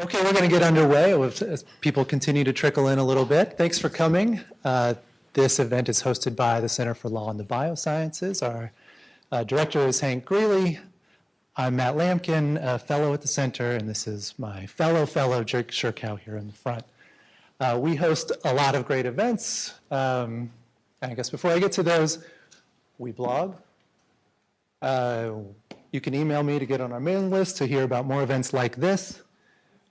Okay, we're going to get underway as people continue to trickle in a little bit. Thanks for coming. This event is hosted by the Center for Law and the Biosciences. Our director is Hank Greeley. I'm Matt Lampkin, a fellow at the center, and this is my fellow Jake Shurkow here in the front. We host a lot of great events. I guess before I get to those, we blog. You can email me to get on our mailing list to hear about more events like this.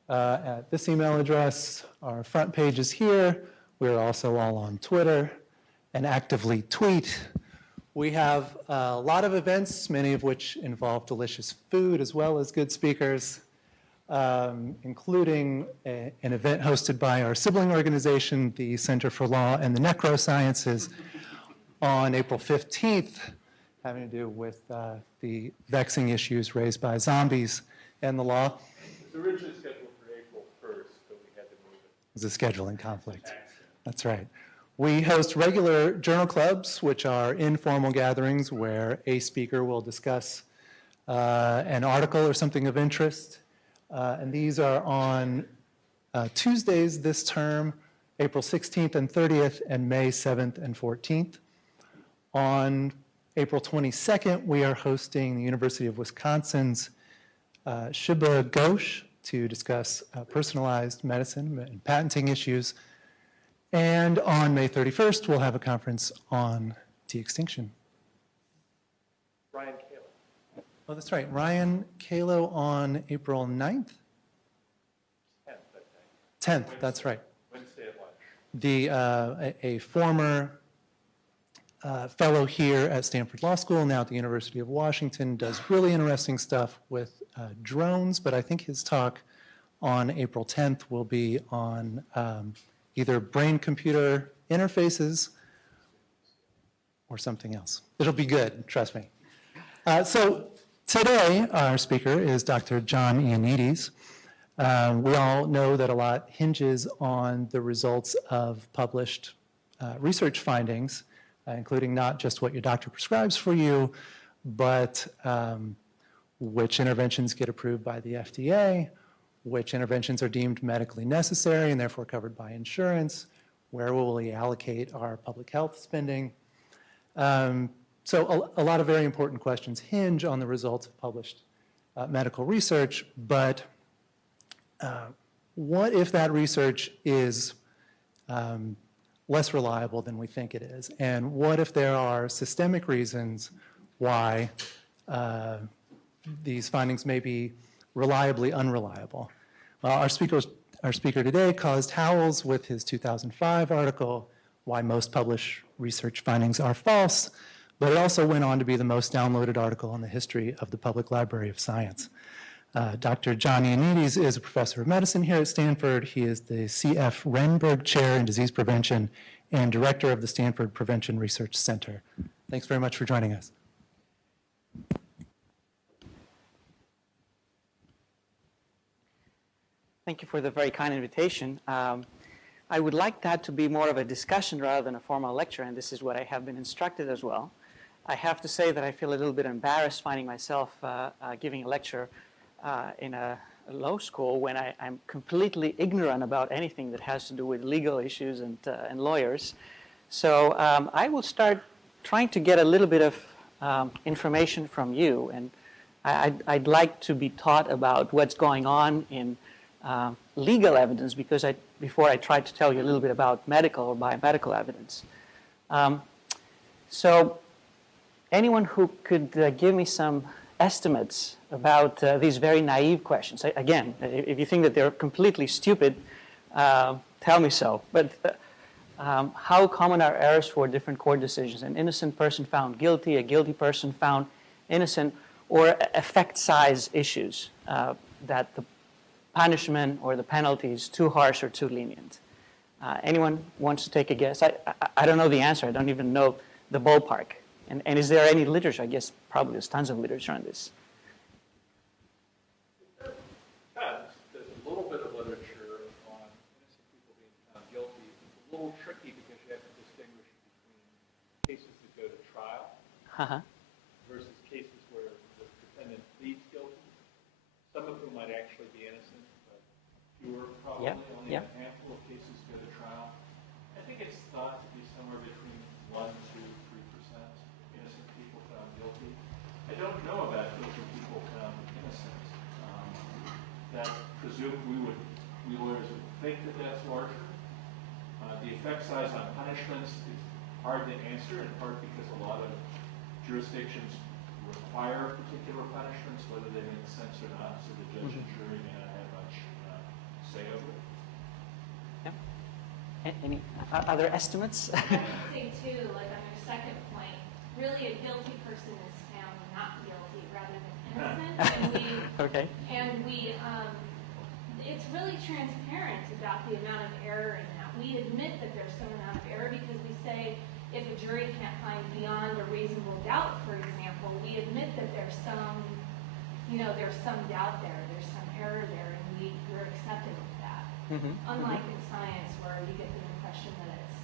At this email address, our front page is here. We're also all on Twitter and actively tweet. We have a lot of events, many of which involve delicious food as well as good speakers, including an event hosted by our sibling organization, the Center for Law and the Necrosciences, on April 15th, having to do with the vexing issues raised by zombies and the law. It was originally scheduled for April 1st, but we had to move it. It was a scheduling conflict. That's right. We host regular journal clubs, which are informal gatherings where a speaker will discuss an article or something of interest. And these are on Tuesdays this term, April 16th and 30th, and May 7th and 14th. On April 22nd, we are hosting the University of Wisconsin's Shiba Ghosh to discuss personalized medicine and patenting issues. And on May 31st, we'll have a conference on de-extinction. Ryan Kalo. Oh, that's right. Ryan Kalo on April 9th? 10th, I think. 10th, Wednesday. That's right. Wednesday at lunch. A former fellow here at Stanford Law School, now at the University of Washington, does really interesting stuff with drones, but I think his talk on April 10th will be on either brain-computer interfaces or something else. It'll be good, trust me. So today, our speaker is Dr. John Ioannidis. We all know that a lot hinges on the results of published research findings, including not just what your doctor prescribes for you, but which interventions get approved by the FDA, which interventions are deemed medically necessary and therefore covered by insurance, where will we allocate our public health spending. So a lot of very important questions hinge on the results of published medical research, but what if that research is less reliable than we think it is? And what if there are systemic reasons why these findings may be reliably unreliable? Well, our speaker today caused howls with his 2005 article, Why Most Published Research Findings Are False, but it also went on to be the most downloaded article in the history of the Public Library of Science. Dr. John Ioannidis is a professor of medicine here at Stanford. He is the C.F. Renberg Chair in Disease Prevention and director of the Stanford Prevention Research Center. Thanks very much for joining us. Thank you for the very kind invitation. I would like that to be more of a discussion rather than a formal lecture, and this is what I have been instructed as well. I have to say that I feel a little bit embarrassed finding myself giving a lecture in a law school when I'm completely ignorant about anything that has to do with legal issues and lawyers. So I will start trying to get a little bit of information from you, and I'd like to be taught about what's going on in legal evidence, because before I tried to tell you a little bit about medical or biomedical evidence. So anyone who could give me some estimates about these very naive questions. Again, if you think that they're completely stupid, tell me so. But how common are errors for different court decisions? An innocent person found guilty, a guilty person found innocent, or effect size issues that the punishment or the penalty is too harsh or too lenient. Anyone wants to take a guess? I don't know the answer. I don't even know the ballpark. And is there any literature? I guess probably there's tons of literature on this. There's a little bit of literature on innocent people being found guilty. It's a little tricky because you have to distinguish between cases that go to trial versus cases where the defendant pleads guilty, some of whom might actually be innocent, but fewer, probably. Yep, Only yep. a handful of cases go to trial. I think it's thought to be somewhere between 1 to 3% innocent people found guilty. I don't know about guilty people found innocent. That presumed we lawyers would think that that's larger. The effect size on punishments is hard to answer, in part because a lot of jurisdictions require particular punishments, whether they make sense or not, so the judge and jury may not have much say over it. Yeah. Any other estimates? I would say too, like on your second point, really a guilty person is found not guilty rather than innocent. Okay. And we it's really transparent about the amount of error in that. We admit that there's some amount of error because we say if a jury can't find beyond a reasonable doubt, for example, we admit that there's some, there's some doubt there, there's some error there, and we're accepting of that. Unlike in science where you get the impression that it's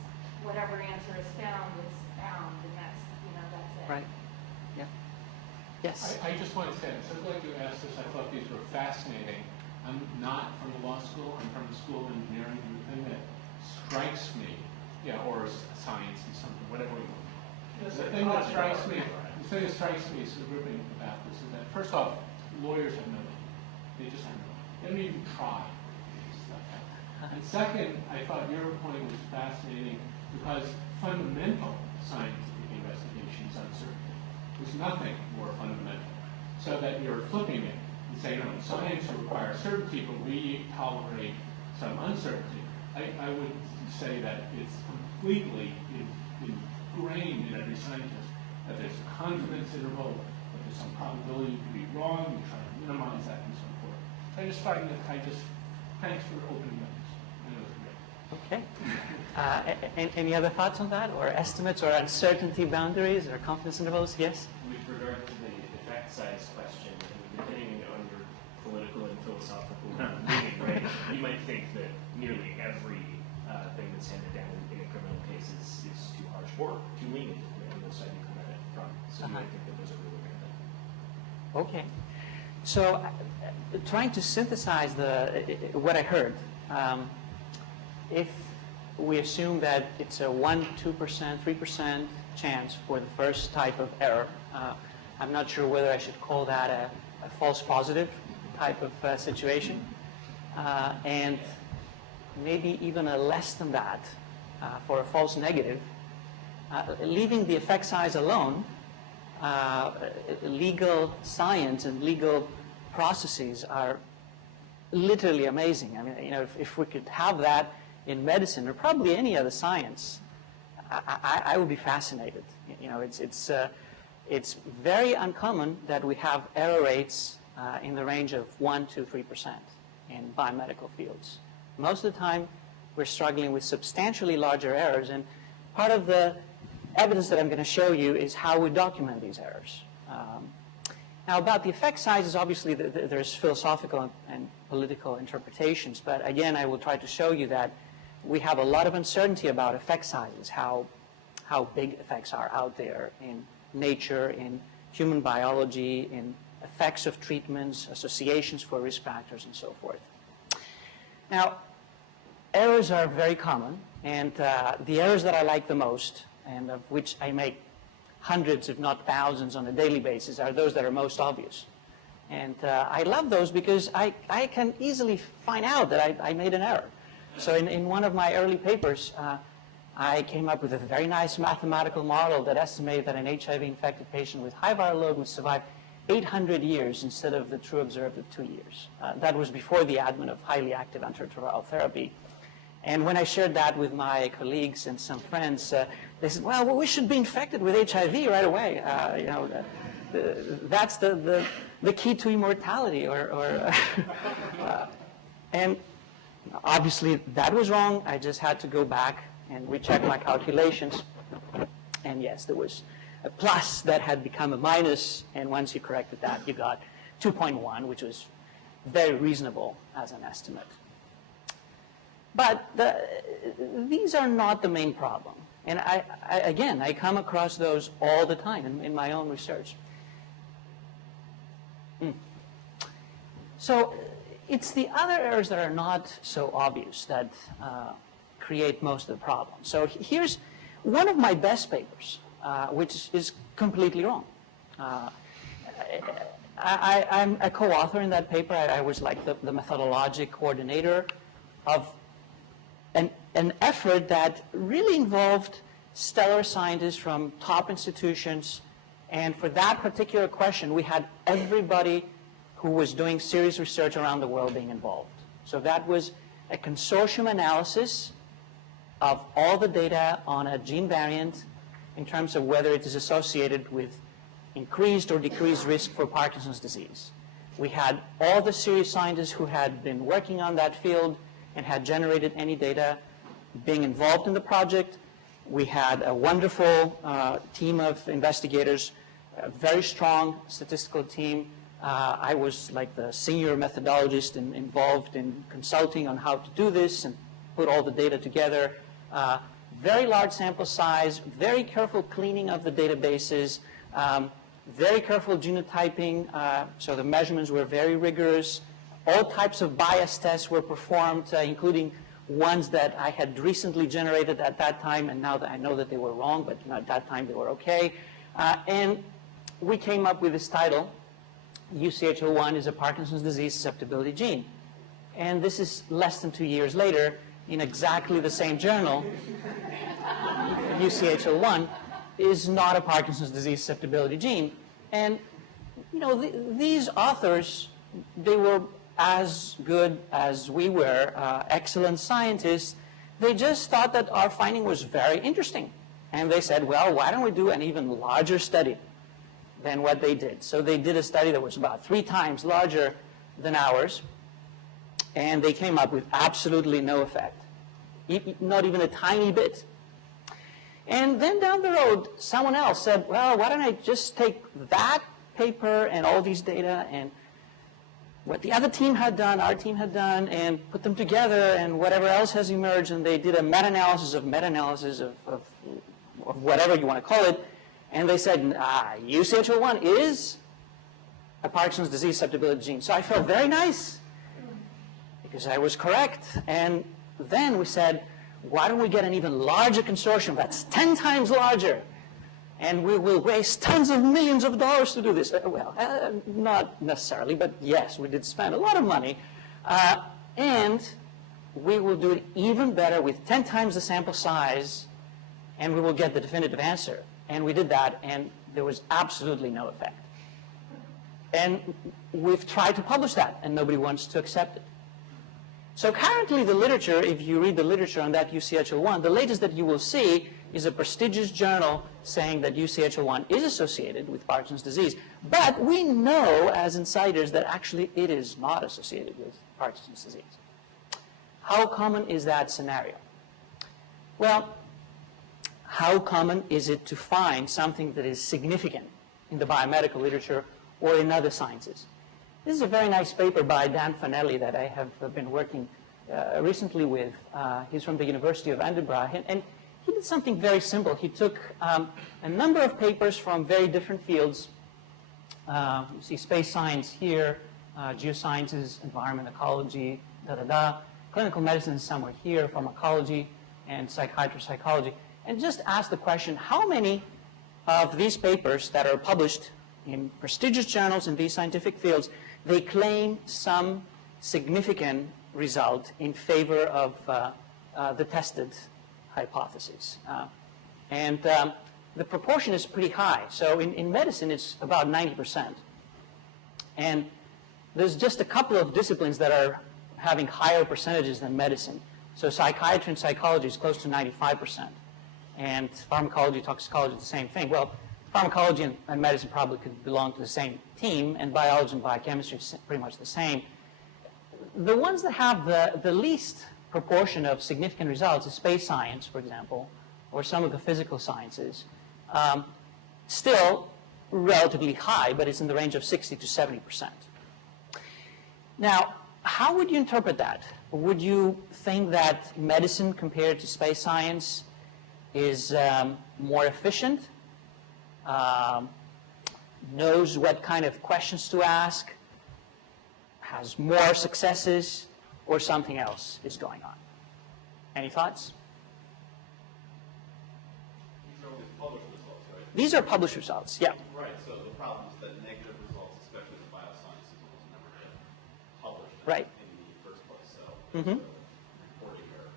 whatever answer is found, and that's it. Right. Yeah. Yes. I just want to say, I'm so glad you asked this. I thought these were fascinating. I'm not from the law school. I'm from the School of Engineering. And the thing that strikes me, or science and something, whatever you want. The thing that strikes me is the grouping about this is that, first off, lawyers have no idea. They just have no idea. They don't even try stuff out. And second, I thought your point was fascinating because fundamental scientific investigation is uncertainty. There's nothing more fundamental. So that you're flipping it and saying, no, science requires certainty, but we tolerate some uncertainty. I would say that it's completely ingrained in every scientist that there's a confidence interval, that there's some probability you could be wrong, you try to minimize that and so forth. Thanks for opening up. I know it's great. Okay. Any other thoughts on that, or estimates, or uncertainty boundaries, or confidence intervals? Yes? With regard to the effect size question, depending on your political and philosophical moving, right, you might think that nearly every thing that's handed down in a criminal case is too harsh or too lenient, and the side you come at it from. So you might think that there's a really random. Okay. So, trying to synthesize what I heard, if we assume that it's a 1%, 2%, 3% chance for the first type of error, I'm not sure whether I should call that a false positive type of situation, and maybe even a less than that for a false negative. Leaving the effect size alone, legal science and legal processes are literally amazing. I mean, if we could have that in medicine or probably any other science, I would be fascinated. It's very uncommon that we have error rates in the range of 1 to 3% in biomedical fields. Most of the time, we're struggling with substantially larger errors, and part of the evidence that I'm going to show you is how we document these errors. Now, about the effect sizes, obviously, there's philosophical and political interpretations, but again, I will try to show you that we have a lot of uncertainty about effect sizes, how big effects are out there in nature, in human biology, in effects of treatments, associations for risk factors, and so forth. Now, errors are very common, and the errors that I like the most, and of which I make hundreds, if not thousands, on a daily basis, are those that are most obvious. And I love those because I can easily find out that I made an error. So in one of my early papers, I came up with a very nice mathematical model that estimated that an HIV-infected patient with high viral load would survive 800 years instead of the true observed of 2 years. That was before the advent of highly active antiretroviral therapy. And when I shared that with my colleagues and some friends, they said, well, we should be infected with HIV right away. That's the key to immortality. And obviously, that was wrong. I just had to go back and recheck my calculations. And yes, there was a plus that had become a minus. And once you corrected that, you got 2.1, which was very reasonable as an estimate. But these are not the main problem. And again, I come across those all the time in my own research. So it's the other errors that are not so obvious that create most of the problem. So here's one of my best papers, which is completely wrong. I'm a co-author in that paper. I was like the methodologic coordinator of an effort that really involved stellar scientists from top institutions. And for that particular question, we had everybody who was doing serious research around the world being involved. So that was a consortium analysis of all the data on a gene variant in terms of whether it is associated with increased or decreased risk for Parkinson's disease. We had all the serious scientists who had been working on that field and had generated any data being involved in the project. We had a wonderful team of investigators, a very strong statistical team. I was like the senior methodologist involved in consulting on how to do this and put all the data together. Very large sample size, very careful cleaning of the databases, very careful genotyping, so the measurements were very rigorous. All types of bias tests were performed, including ones that I had recently generated at that time, and now that I know that they were wrong, but at that time they were okay. And we came up with this title, UCH01 is a Parkinson's disease susceptibility gene. And this is less than 2 years later in exactly the same journal. UCH01 is not a Parkinson's disease susceptibility gene. And you know, these authors, they were as good as we were, excellent scientists. They just thought that our finding was very interesting. And they said, well, why don't we do an even larger study than what they did? So they did a study that was about 3 times larger than ours. And they came up with absolutely no effect, not even a tiny bit. And then down the road, someone else said, well, why don't I just take that paper and all these data and what the other team had done, our team had done, and put them together and whatever else has emerged, and they did a meta-analysis of whatever you want to call it, and they said, UCH01 is a Parkinson's disease susceptibility gene. So I felt very nice because I was correct. And then we said, why don't we get an even larger consortium that's 10 times larger, and we will waste tons of millions of dollars to do this. Not necessarily, but yes, we did spend a lot of money. And we will do it even better with 10 times the sample size, and we will get the definitive answer. And we did that, and there was absolutely no effect. And we've tried to publish that, and nobody wants to accept it. So currently the literature, if you read the literature on that UCH01, the latest that you will see is a prestigious journal saying that UCH01 is associated with Parkinson's disease. But we know as insiders that actually it is not associated with Parkinson's disease. How common is that scenario? Well, how common is it to find something that is significant in the biomedical literature or in other sciences? This is a very nice paper by Dan Fanelli that I have been working recently with. He's from the University of Edinburgh, and he did something very simple. He took a number of papers from very different fields. You see space science here, geosciences, environment ecology, clinical medicine is somewhere here, pharmacology, and psychiatry, and just asked the question, how many of these papers that are published in prestigious journals in these scientific fields, they claim some significant result in favor of the tested hypothesis. And the proportion is pretty high. So in medicine, it's about 90%. And there's just a couple of disciplines that are having higher percentages than medicine. So psychiatry and psychology is close to 95%. And pharmacology, toxicology, the same thing. Well, pharmacology and medicine probably could belong to the same team, and biology and biochemistry is pretty much the same. The ones that have the least proportion of significant results is space science, for example, or some of the physical sciences. Still relatively high, but it's in the range of 60 to 70%. Now, how would you interpret that? Would you think that medicine compared to space science is more efficient, knows what kind of questions to ask, has more successes, or something else is going on. Any thoughts? These are always published results, right? These are published results, yeah. Right, so the problem is that negative results, especially in biosciences, almost never get published Right. in the first place, so Mhm. reporting error.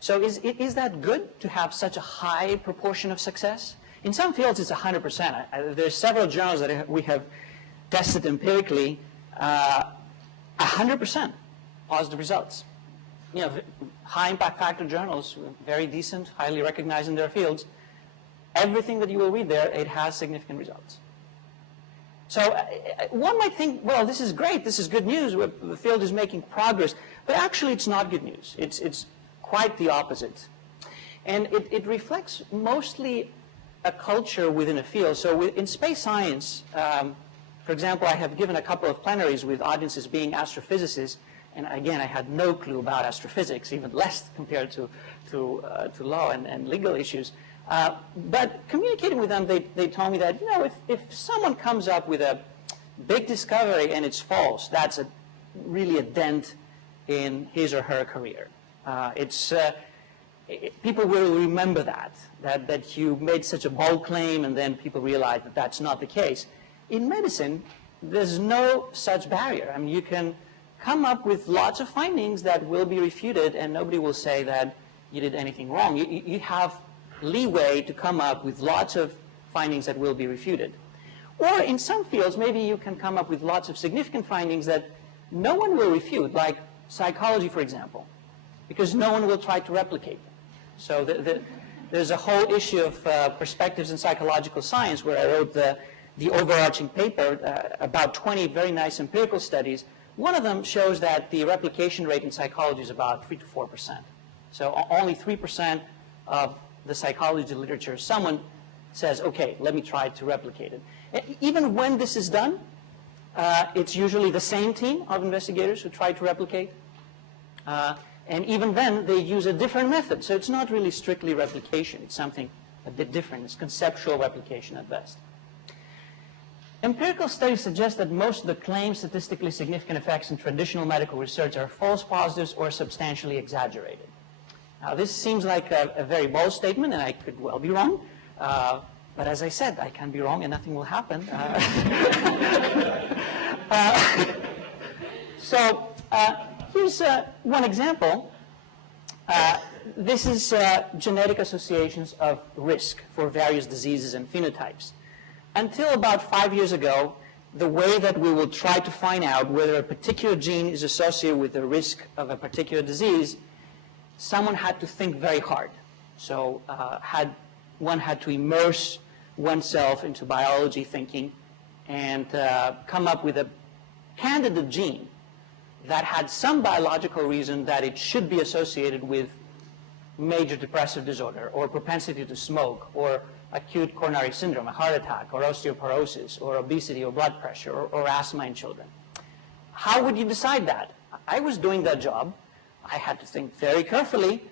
So is that good to have such a high proportion of success? In some fields, it's 100%. There's several journals that we have tested empirically, 100% positive results. You know, high impact factor journals, very decent, highly recognized in their fields. Everything that you will read there, it has significant results. So one might think, well, this is great, this is good news, the field is making progress, but actually it's not good news. It's quite the opposite. And it reflects mostly a culture within a field. So in space science, for example, I have given a couple of plenaries with audiences being astrophysicists, and again, I had no clue about astrophysics, even less compared to law and legal issues. But communicating with them, they told me that, you know, if someone comes up with a big discovery and it's false, that's really a dent in his or her career. People will remember that you made such a bold claim and then people realize that that's not the case. In medicine, there's no such barrier. I mean, you can come up with lots of findings that will be refuted and nobody will say that you did anything wrong. You have leeway to come up with lots of findings that will be refuted. Or in some fields, maybe you can come up with lots of significant findings that no one will refute, like psychology, for example, because no one will try to replicate them. So there's a whole issue of perspectives in psychological science where I wrote the overarching paper about 20 very nice empirical studies. One of them shows that the replication rate in psychology is about 3 to 4%. So only 3% of the psychology literature, someone says, okay, let me try to replicate it. Even when this is done, it's usually the same team of investigators who try to replicate. And even then, they use a different method. So it's not really strictly replication. It's something a bit different. It's conceptual replication at best. Empirical studies suggest that most of the claimed statistically significant effects in traditional medical research are false positives or substantially exaggerated. Now, this seems like a very bold statement, and I could well be wrong. But as I said, I can be wrong and nothing will happen. Here's one example. This is genetic associations of risk for various diseases and phenotypes. Until about 5 years ago, the way that we will try to find out whether a particular gene is associated with the risk of a particular disease, someone had to think very hard. So one had to immerse oneself into biology thinking and come up with a candidate gene that had some biological reason that it should be associated with major depressive disorder or propensity to smoke or acute coronary syndrome, a heart attack, or osteoporosis, or obesity, or blood pressure, or asthma in children. How would you decide that? I was doing that job. I had to think very carefully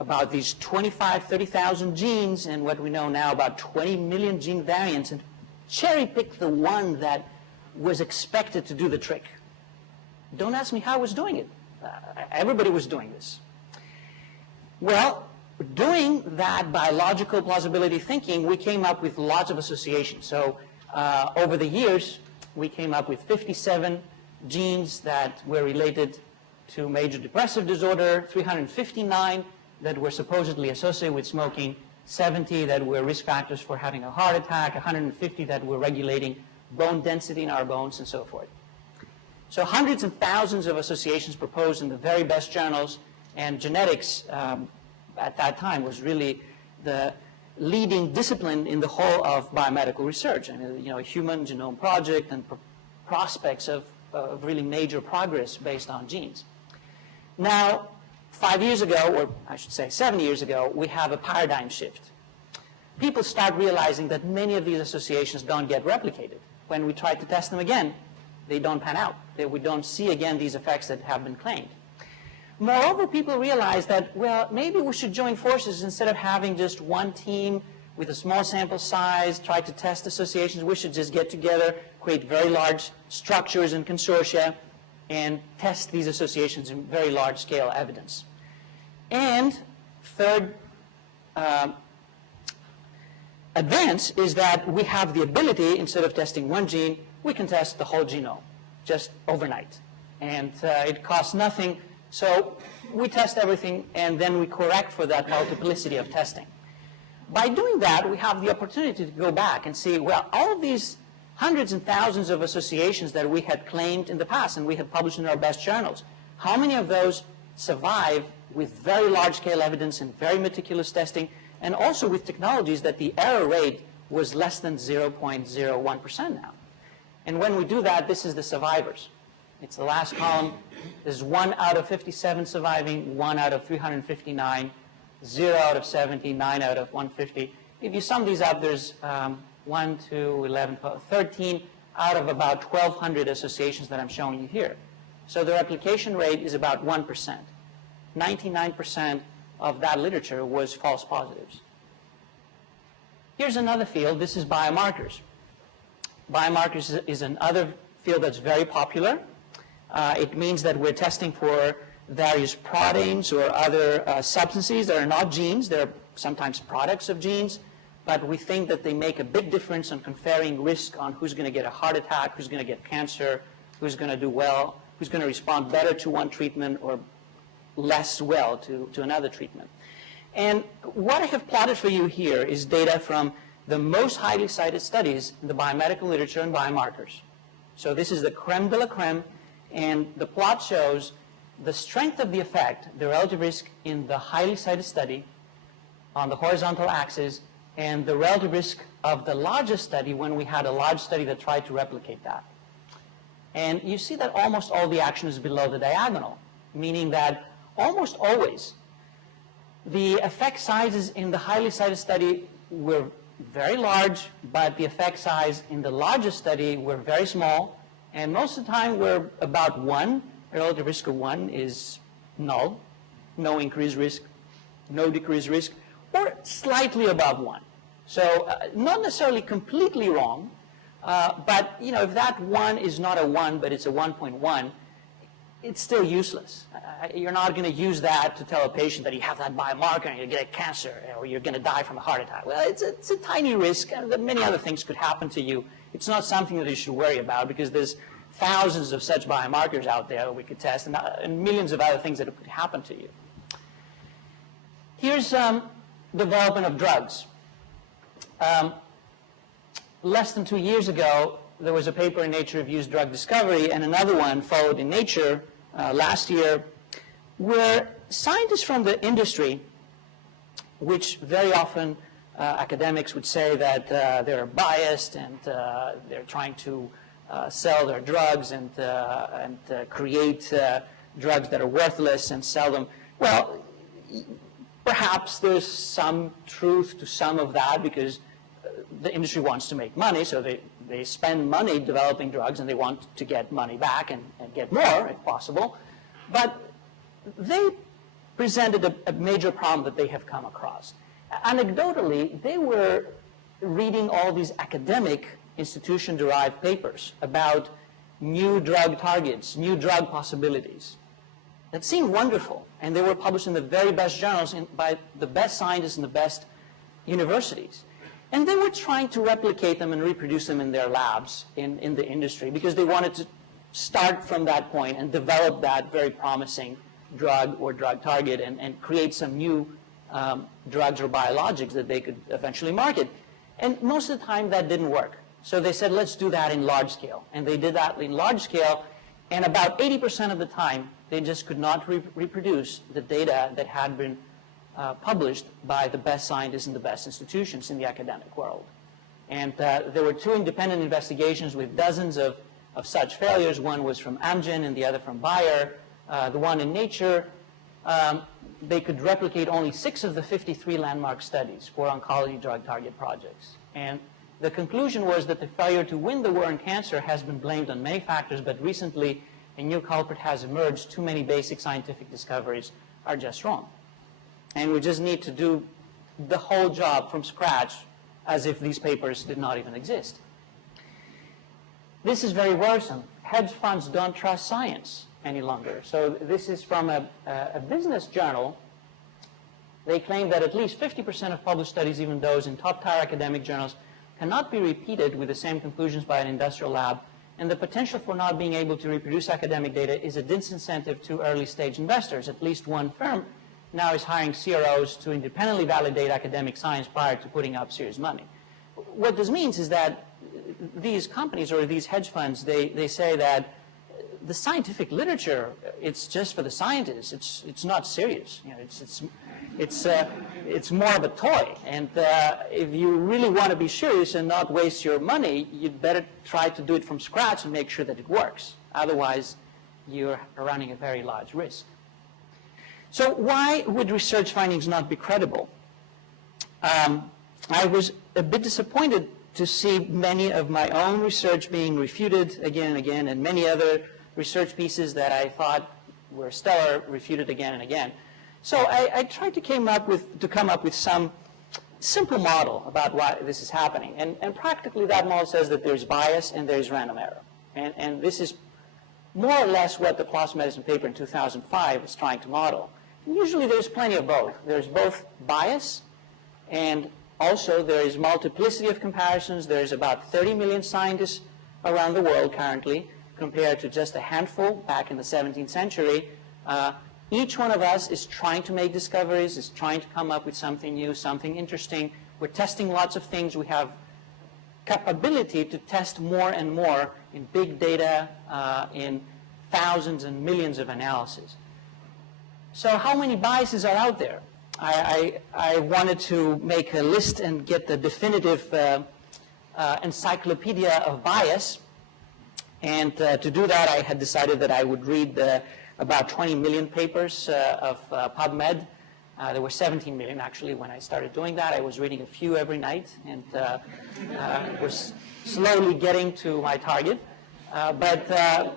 about these 25, 30,000 genes and what we know now about 20 million gene variants and cherry pick the one that was expected to do the trick. Don't ask me how I was doing it. Everybody was doing this. Well, doing that biological plausibility thinking, we came up with lots of associations. So over the years, we came up with 57 genes that were related to major depressive disorder, 359 that were supposedly associated with smoking, 70 that were risk factors for having a heart attack, 150 that were regulating bone density in our bones, and so forth. So hundreds and thousands of associations proposed in the very best journals, and genetics at that time was really the leading discipline in the whole of biomedical research, and a human genome project and prospects of really major progress based on genes. Now, 5 years ago, or I should say 7 years ago, we have a paradigm shift. People start realizing that many of these associations don't get replicated. When we try to test them again, they don't pan out. We don't see again these effects that have been claimed. Moreover, people realize that, well, maybe we should join forces instead of having just one team with a small sample size, try to test associations. We should just get together, create very large structures and consortia, and test these associations in very large-scale evidence. And third advance is that we have the ability, instead of testing one gene, we can test the whole genome just overnight. And it costs nothing. So we test everything, and then we correct for that multiplicity of testing. By doing that, we have the opportunity to go back and see, well, all of these hundreds and thousands of associations that we had claimed in the past and we had published in our best journals, how many of those survive with very large-scale evidence and very meticulous testing, and also with technologies that the error rate was less than 0.01% now. And when we do that, this is the survivors. It's the last column. There's 1 out of 57 surviving, 1 out of 359, 0 out of 70, 9 out of 150. If you sum these up, there's 1, 2, 11, 12, 13 out of about 1,200 associations that I'm showing you here. So the replication rate is about 1%. 99% of that literature was false positives. Here's another field. This is biomarkers. Biomarkers is another field that's very popular. It means that we're testing for various proteins or other substances that are not genes. They're sometimes products of genes, but we think that they make a big difference on conferring risk on who's going to get a heart attack, who's going to get cancer, who's going to do well, who's going to respond better to one treatment or less well to another treatment. And what I have plotted for you here is data from the most highly cited studies in the biomedical literature and biomarkers. So this is the creme de la creme, and the plot shows the strength of the effect, the relative risk in the highly cited study on the horizontal axis, and the relative risk of the largest study when we had a large study that tried to replicate that. And you see that almost all the action is below the diagonal, meaning that almost always the effect sizes in the highly cited study were very large, but the effect size in the largest study were very small, and most of the time we're about 1. A relative risk of 1 is null, no increased risk, no decreased risk, or slightly above 1. So not necessarily completely wrong, but if that 1 is not a 1, but it's a 1.1, it's still useless. You're not going to use that to tell a patient that you have that biomarker and you get a cancer or you're going to die from a heart attack. Well, it's a tiny risk, and many other things could happen to you. It's not something that you should worry about because there's thousands of such biomarkers out there that we could test and millions of other things that could happen to you. Here's development of drugs. Less than 2 years ago, there was a paper in Nature Reviews Drug Discovery, and another one followed in Nature last year, where scientists from the industry, which very often academics would say that they're biased and they're trying to sell their drugs and create drugs that are worthless and sell them. Well, perhaps there's some truth to some of that because the industry wants to make money, so they spend money developing drugs and they want to get money back and get more if possible. But they presented a major problem that they have come across. Anecdotally, they were reading all these academic institution-derived papers about new drug targets, new drug possibilities. That seemed wonderful, and they were published in the very best journals by the best scientists in the best universities. And they were trying to replicate them and reproduce them in their labs in the industry because they wanted to start from that point and develop that very promising drug or drug target and create some new drugs or biologics that they could eventually market. And most of the time that didn't work. So they said, let's do that in large scale. And they did that in large scale, and about 80% of the time, they just could not reproduce the data that had been published by the best scientists in the best institutions in the academic world. And there were 2 independent investigations with dozens of such failures. One was from Amgen and the other from Bayer. The one in Nature, they could replicate only 6 of the 53 landmark studies for oncology drug target projects. And the conclusion was that the failure to win the war on cancer has been blamed on many factors, but recently a new culprit has emerged. Too many basic scientific discoveries are just wrong. And we just need to do the whole job from scratch as if these papers did not even exist. This is very worrisome. Hedge funds don't trust science any longer. So this is from a business journal. They claim that at least 50% of published studies, even those in top-tier academic journals, cannot be repeated with the same conclusions by an industrial lab, and the potential for not being able to reproduce academic data is a disincentive to early-stage investors. At least one firm now is hiring CROs to independently validate academic science prior to putting up serious money. What this means is that these companies or these hedge funds, they say that the scientific literature, it's just for the scientists. It's not serious. You know, it's more of a toy. And if you really want to be serious and not waste your money, you'd better try to do it from scratch and make sure that it works. Otherwise, you're running a very large risk. So why would research findings not be credible? I was a bit disappointed to see many of my own research being refuted again and again, and many other research pieces that I thought were stellar refuted again and again. So I tried to come up with some simple model about why this is happening. And practically that model says that there's bias and there's random error. And this is more or less what the PLOS Medicine paper in 2005 was trying to model. And usually there's plenty of both. There's both bias and also there is multiplicity of comparisons. There's about 30 million scientists around the world currently, compared to just a handful back in the 17th century. Each one of us is trying to make discoveries, is trying to come up with something new, something interesting. We're testing lots of things. We have capability to test more and more in big data, in thousands and millions of analyses. So how many biases are out there? I wanted to make a list and get the definitive encyclopedia of bias. And to do that, I had decided that I would read about 20 million papers of PubMed. There were 17 million, actually, when I started doing that. I was reading a few every night, and was slowly getting to my target. But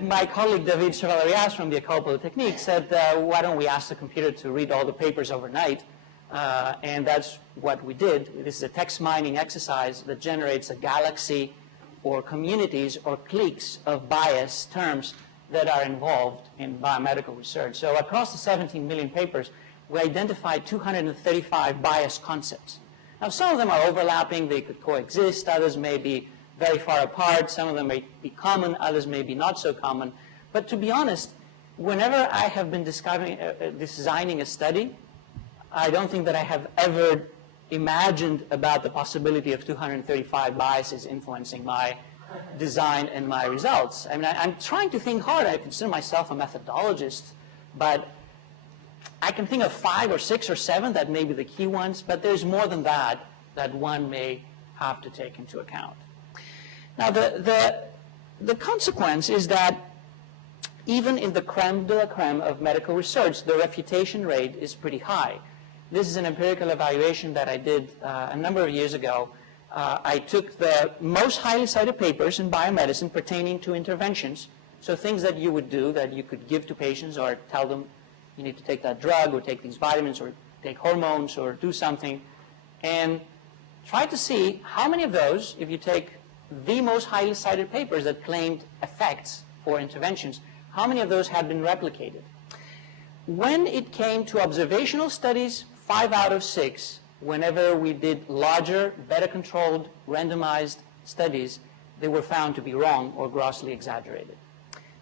my colleague, David Chevalerias from the École Polytechnique, said, why don't we ask the computer to read all the papers overnight? And that's what we did. This is a text mining exercise that generates a galaxy or communities or cliques of bias terms that are involved in biomedical research. So across the 17 million papers, we identified 235 bias concepts. Now, some of them are overlapping. They could coexist. Others may be very far apart. Some of them may be common. Others may be not so common. But to be honest, whenever I have been designing a study, I don't think that I have ever imagined about the possibility of 235 biases influencing my design and my results. I mean, I'm trying to think hard. I consider myself a methodologist, but I can think of 5 or 6 or 7 that may be the key ones, but there's more than that that one may have to take into account. Now, the consequence is that even in the creme de la creme of medical research, the refutation rate is pretty high. This is an empirical evaluation that I did a number of years ago. I took the most highly cited papers in biomedicine pertaining to interventions, so things that you would do that you could give to patients or tell them you need to take that drug or take these vitamins or take hormones or do something, and try to see how many of those, if you take the most highly cited papers that claimed effects for interventions, how many of those had been replicated. When it came to observational studies, 5 out of 6, whenever we did larger, better controlled, randomized studies, they were found to be wrong or grossly exaggerated.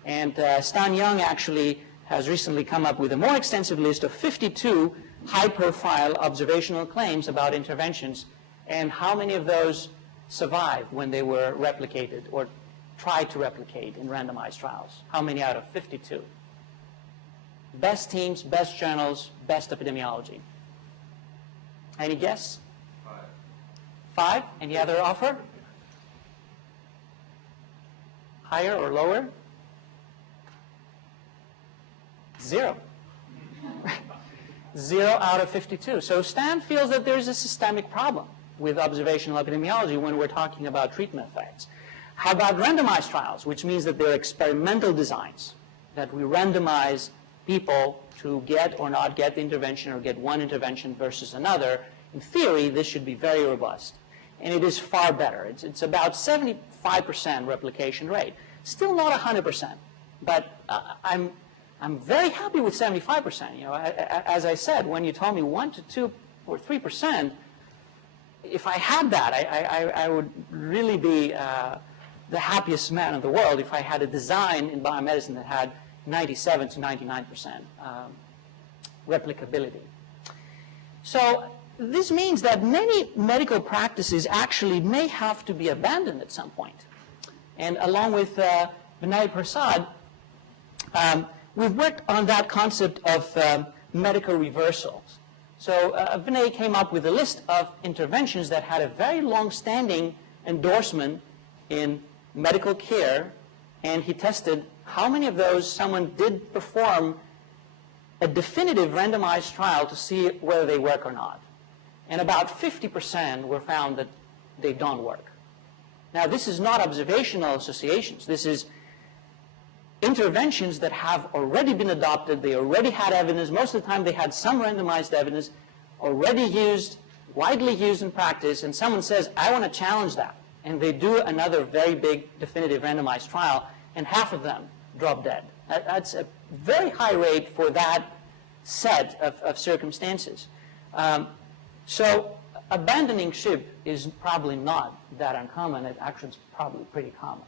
And Stan Young actually has recently come up with a more extensive list of 52 high-profile observational claims about interventions, and how many of those survived when they were replicated or tried to replicate in randomized trials. How many out of 52? Best teams, best journals, best epidemiology. Any guess? 5. Any other offer? Higher or lower? 0. 0 out of 52. So Stan feels that there's a systemic problem with observational epidemiology when we're talking about treatment effects. How about randomized trials, which means that they're experimental designs, that we randomize people to get or not get the intervention or get one intervention versus another, in theory, this should be very robust. And it is far better. It's about 75% replication rate. Still not 100%, but I'm very happy with 75%. You know, as I said, when you told me 1 to 2 or 3%, if I had that, I would really be the happiest man in the world if I had a design in biomedicine that had 97 to 99% replicability. So this means that many medical practices actually may have to be abandoned at some point. And along with Vinay Prasad, we've worked on that concept of medical reversals. So Vinay came up with a list of interventions that had a very long-standing endorsement in medical care, and he tested how many of those someone did perform a definitive randomized trial to see whether they work or not. And about 50% were found that they don't work. Now, this is not observational associations. This is interventions that have already been adopted. They already had evidence. Most of the time, they had some randomized evidence already used, widely used in practice, and someone says, I want to challenge that. And they do another very big definitive randomized trial, and half of them drop dead. That's a very high rate for that set of circumstances. So abandoning ship is probably not that uncommon. It actually is probably pretty common.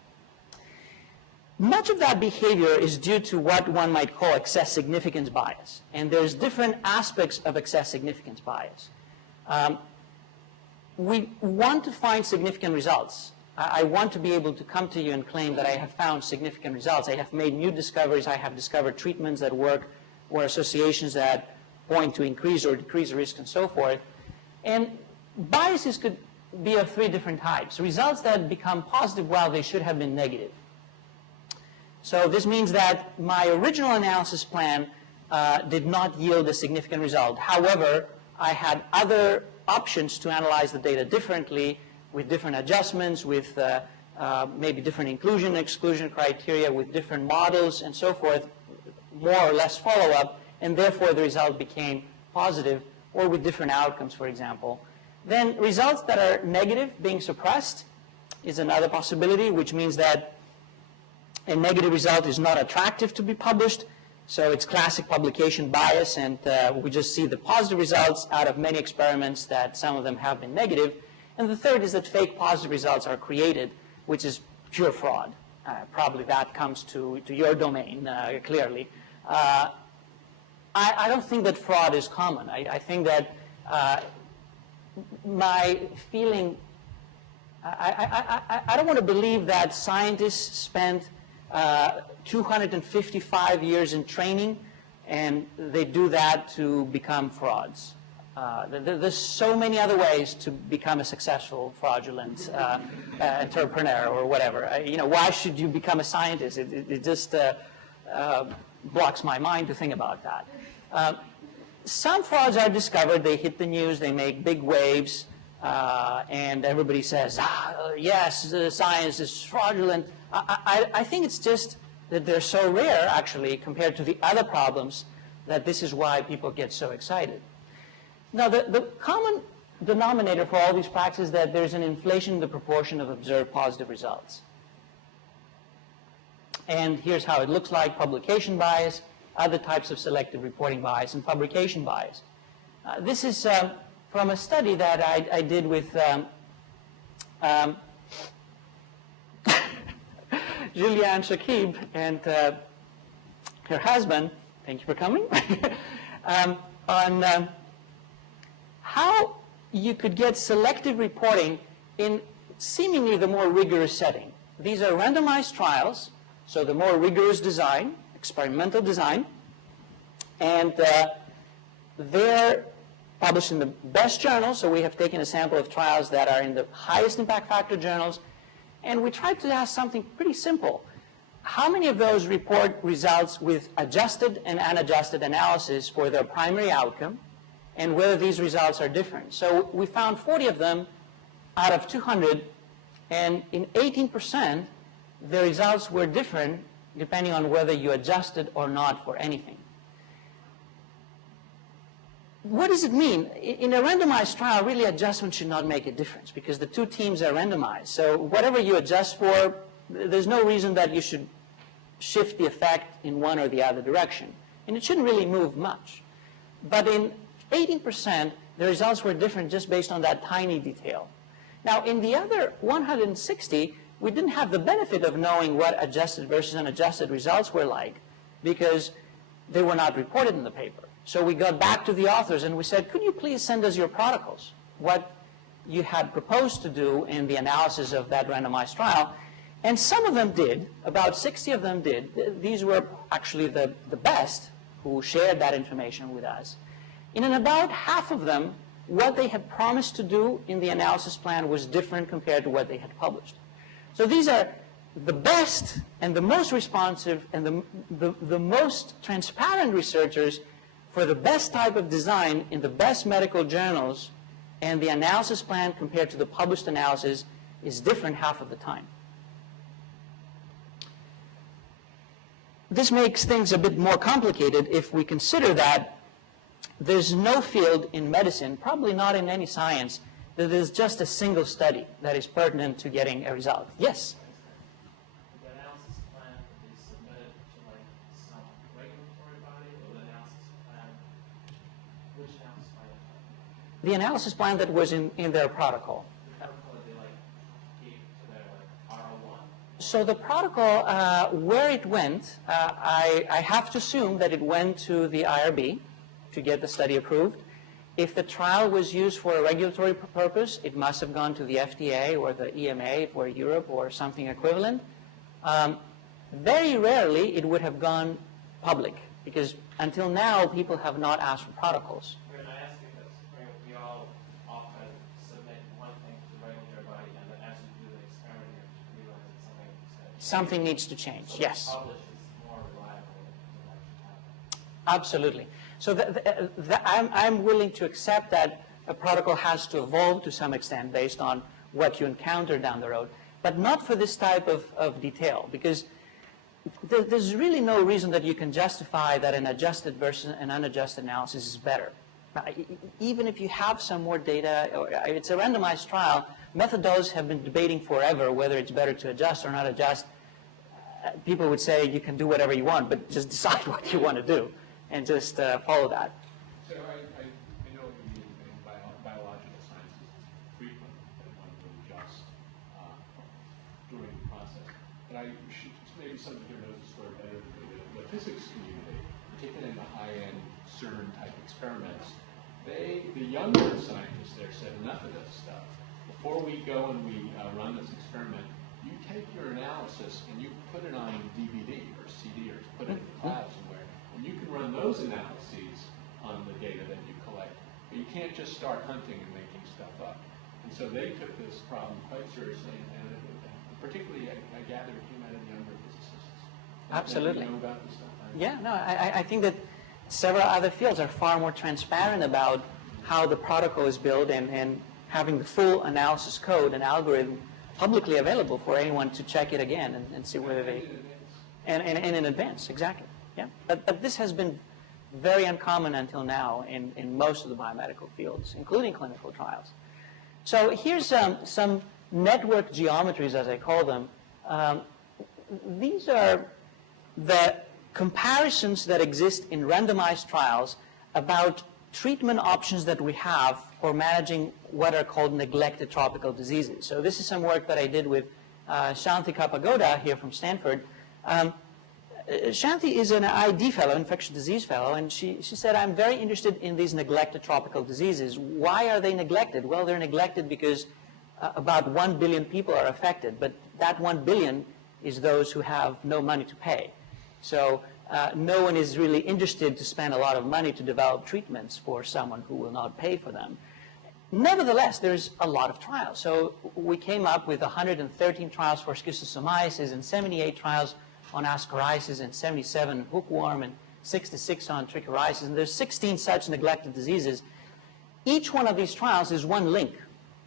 Much of that behavior is due to what one might call excess significance bias. And there's different aspects of excess significance bias. We want to find significant results. I want to be able to come to you and claim that I have found significant results. I have made new discoveries. I have discovered treatments that work or associations that point to increase or decrease risk and so forth. And biases could be of 3 different types. Results that become positive while they should have been negative. So this means that my original analysis plan did not yield a significant result. However, I had other options to analyze the data differently, with different adjustments, with maybe different inclusion, exclusion criteria, with different models and so forth, more or less follow-up, and therefore the result became positive, or with different outcomes, for example. Then results that are negative being suppressed is another possibility, which means that a negative result is not attractive to be published, so it's classic publication bias, and we just see the positive results out of many experiments that some of them have been negative. And the third is that fake positive results are created, which is pure fraud. Probably that comes to your domain, clearly. I don't think that fraud is common. I think that my feeling, I don't want to believe that scientists spent 255 years in training and they do that to become frauds. There's so many other ways to become a successful fraudulent entrepreneur or whatever. You know, why should you become a scientist? It just blocks my mind to think about that. Some frauds are discovered, they hit the news, they make big waves, and everybody says, yes, the science is fraudulent. I think it's just that they're so rare, actually, compared to the other problems, that this is why people get so excited. Now, the common denominator for all these practices is that there's an inflation in the proportion of observed positive results. And here's how it looks like: publication bias, other types of selective reporting bias, and publication bias. This is from a study that I did with Julianne Shakib and her husband, thank you for coming, on how you could get selective reporting in seemingly the more rigorous setting. These are randomized trials, so the more rigorous design, experimental design, and they're published in the best journals, so we have taken a sample of trials that are in the highest impact factor journals, and we tried to ask something pretty simple. How many of those report results with adjusted and unadjusted analysis for their primary outcome, and whether these results are different? So we found 40 of them out of 200, and in 18%, the results were different depending on whether you adjusted or not for anything. what does it mean? In a randomized trial, really adjustment should not make a difference because the two teams are randomized. So whatever you adjust for, there's no reason that you should shift the effect in one or the other direction. And it shouldn't really move much. But in 18%, the results were different just based on that tiny detail. Now, in the other 160, we didn't have the benefit of knowing what adjusted versus unadjusted results were like because they were not reported in the paper. So we got back to the authors and we said, could you please send us your protocols, what you had proposed to do in the analysis of that randomized trial. And some of them did, about 60 of them did. These were actually the best who shared that information with us. And in about half of them, what they had promised to do in the analysis plan was different compared to what they had published. So these are the best and the most responsive and the most transparent researchers for the best type of design in the best medical journals, and the analysis plan compared to the published analysis is different half of the time. This makes things a bit more complicated if we consider that there's no field in medicine, probably not in any science, that is just a single study that is pertinent to getting a result. Yes? The analysis plan is submitted to like some regulatory body, or the analysis plan, which analysis plan? The analysis plan that was in their protocol. The protocol that they like gave to their like R01? So the protocol, where it went, I have to assume that it went to the IRB to get the study approved. If the trial was used for a regulatory purpose, it must have gone to the FDA or the EMA for Europe or something equivalent. Very rarely it would have gone public because until now people have not asked for protocols. We're not asking this. We all often submit one thing to the regulatory body, and then as you do the experiment, you realize that something needs to change. Something needs to change, yes. Publish is more reliable than actually happen. Absolutely. So I'm willing to accept that a protocol has to evolve to some extent based on what you encounter down the road, but not for this type of detail, because there's really no reason that you can justify that an adjusted versus an unadjusted analysis is better. Even if you have some more data, or it's a randomized trial, methodologists have been debating forever whether it's better to adjust or not adjust. People would say you can do whatever you want, but just decide what you want to do and just follow that. So I know in biological sciences it's frequent that one will adjust during the process. But maybe someone here knows the story better than me. The physics community, particularly in the high-end CERN-type experiments, the younger scientists there said, enough of this stuff. Before we go and we run this experiment, you take your analysis and you put it on DVD or CD or put it in the cloud somewhere. And you can run those analyses on the data that you collect, but you can't just start hunting and making stuff up. And so they took this problem quite seriously, and particularly, I gather, it came out of younger physicists. Absolutely. You know about this stuff? Yeah, no, I think that several other fields are far more transparent about how the protocol is built and having the full analysis code and algorithm publicly available for anyone to check it again and see whether they... And in advance, exactly. Yeah, but this has been very uncommon until now in most of the biomedical fields, including clinical trials. So here's some network geometries, as I call them. These are the comparisons that exist in randomized trials about treatment options that we have for managing what are called neglected tropical diseases. So this is some work that I did with Shanti Kapagoda here from Stanford. Shanti is an ID fellow, infectious disease fellow, and she said, I'm very interested in these neglected tropical diseases. Why are they neglected? Well, they're neglected because about 1 billion people are affected, but that 1 billion is those who have no money to pay. So no one is really interested to spend a lot of money to develop treatments for someone who will not pay for them. Nevertheless, there's a lot of trials. So we came up with 113 trials for schistosomiasis and 78 trials on ascariasis and 77 hookworm and 66 on trichuriasis. And there's 16 such neglected diseases. Each one of these trials is one link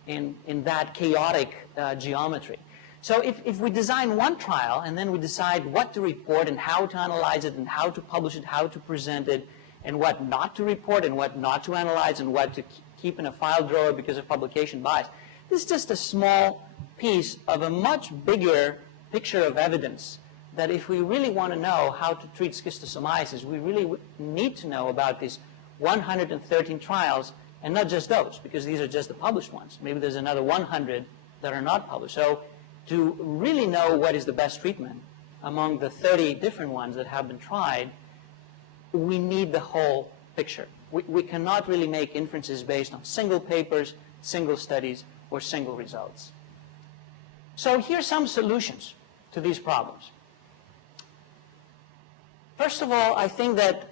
in that chaotic geometry. So if we design one trial and then we decide what to report and how to analyze it and how to publish it, how to present it, and what not to report and what not to analyze and what to keep in a file drawer because of publication bias. This is just a small piece of a much bigger picture of evidence that if we really want to know how to treat schistosomiasis, we really need to know about these 113 trials, and not just those, because these are just the published ones. Maybe there's another 100 that are not published. So to really know what is the best treatment among the 30 different ones that have been tried, we need the whole picture. We cannot really make inferences based on single papers, single studies, or single results. So here's some solutions to these problems. First of all, I think that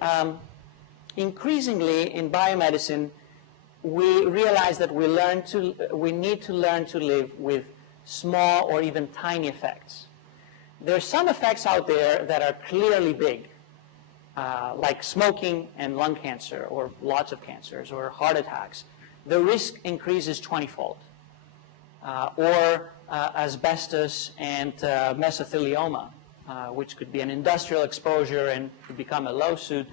increasingly in biomedicine, we realize that we need to learn to live with small or even tiny effects. There are some effects out there that are clearly big, like smoking and lung cancer, or lots of cancers, or heart attacks. The risk increases 20-fold. Or asbestos and mesothelioma, which could be an industrial exposure and could become a lawsuit.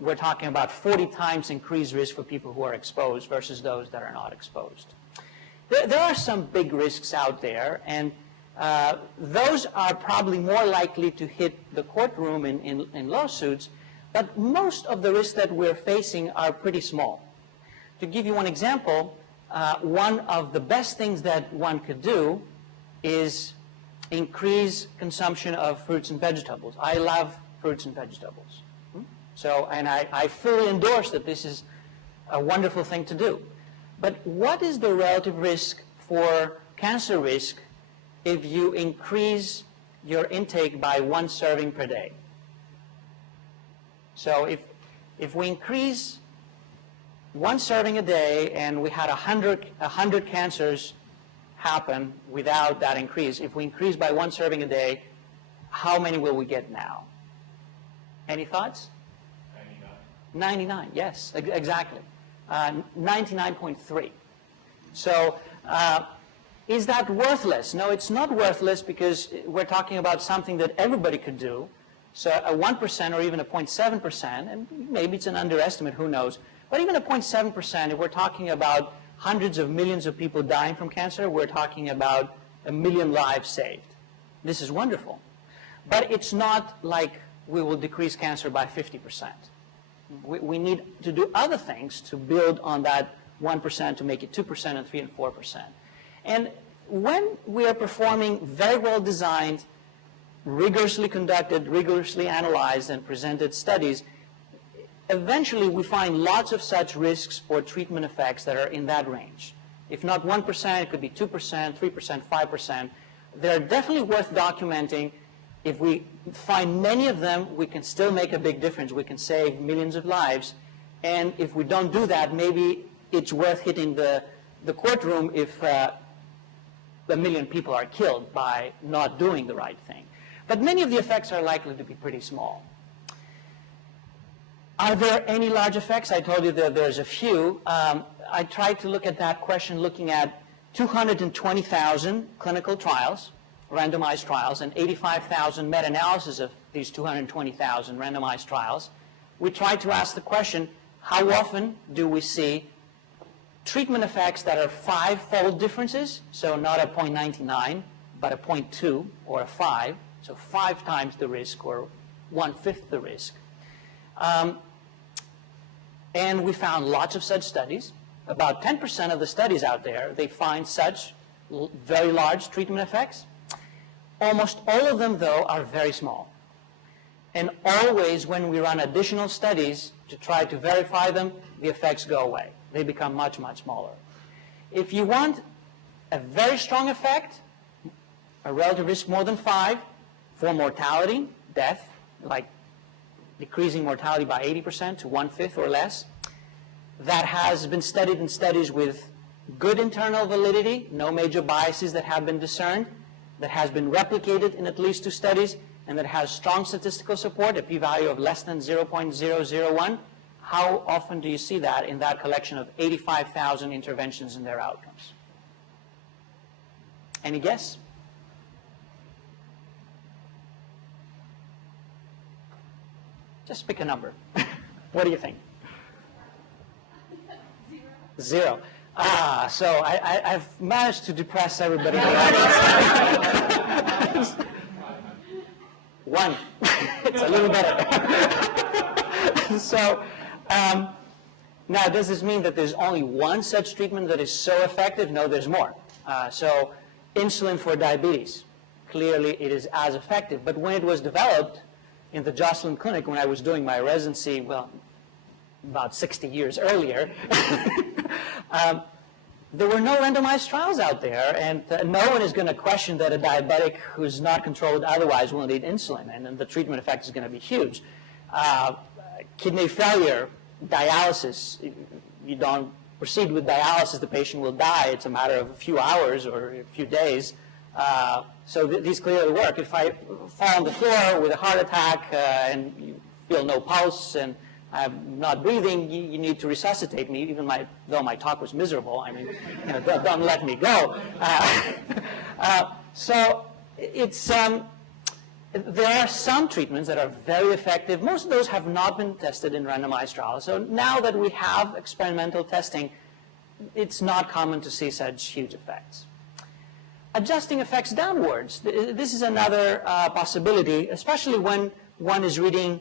We're talking about 40 times increased risk for people who are exposed versus those that are not exposed. There are some big risks out there, and those are probably more likely to hit the courtroom in lawsuits, but most of the risks that we're facing are pretty small. To give you one example, one of the best things that one could do is increase consumption of fruits and vegetables. I love fruits and vegetables. So, and I fully endorse that this is a wonderful thing to do. But what is the relative risk for cancer risk if you increase your intake by 1 serving per day? So if we increase 1 serving a day and we had 100 cancers happen without that increase, if we increase by 1 serving a day, how many will we get now? Any thoughts? 99, yes, exactly. 99.3. So is that worthless? No, it's not worthless, because we're talking about something that everybody could do. So a 1% or even a 0.7%, and maybe it's an underestimate, who knows. But even a 0.7%, if we're talking about hundreds of millions of people dying from cancer, we're talking about 1 million lives saved. This is wonderful. But it's not like we will decrease cancer by 50%. We need to do other things to build on that 1% to make it 2% and 3% and 4%. And when we are performing very well designed, rigorously conducted, rigorously analyzed and presented studies, eventually we find lots of such risks or treatment effects that are in that range. If not 1%, it could be 2%, 3%, 5%. They're definitely worth documenting. If we find many of them, we can still make a big difference. We can save millions of lives. And if we don't do that, maybe it's worth hitting the courtroom if 1 million people are killed by not doing the right thing. But many of the effects are likely to be pretty small. Are there any large effects? I told you that there's a few. I tried to look at that question looking at 220,000 clinical trials, randomized trials, and 85,000 meta-analysis of these 220,000 randomized trials. We tried to ask the question, how often do we see treatment effects that are 5-fold differences, so not a 0.99, but a 0.2 or a 5, so 5 times the risk or 1/5 the risk. And we found lots of such studies. About 10% of the studies out there, they find such very large treatment effects. Almost all of them, though, are very small. And always when we run additional studies to try to verify them, the effects go away. They become much, much smaller. If you want a very strong effect, a relative risk more than 5, for mortality, death, like decreasing mortality by 80% to 1/5 or less, that has been studied in studies with good internal validity, no major biases that have been discerned, that has been replicated in at least 2 studies, and that has strong statistical support, a p-value of less than 0.001. How often do you see that in that collection of 85,000 interventions and their outcomes? Any guess? Just pick a number. What do you think? Zero. So I've managed to depress everybody in the audience. 1. It's a little better. So now, does this mean that there's only one such treatment that is so effective? No, there's more. So insulin for diabetes, clearly it is as effective. But when it was developed in the Joslin Clinic, when I was doing my residency, well, about 60 years earlier, there were no randomized trials out there, and no one is going to question that a diabetic who's not controlled otherwise will need insulin, and then the treatment effect is going to be huge. Kidney failure, dialysis, you don't proceed with dialysis, the patient will die. It's a matter of a few hours or a few days. So these clearly work. If I fall on the floor with a heart attack and you feel no pulse and I'm not breathing, you need to resuscitate me, even though my talk was miserable. I mean, don't let me go. So it's, there are some treatments that are very effective. Most of those have not been tested in randomized trials. So now that we have experimental testing, it's not common to see such huge effects. Adjusting effects downwards. This is another possibility, especially when one is reading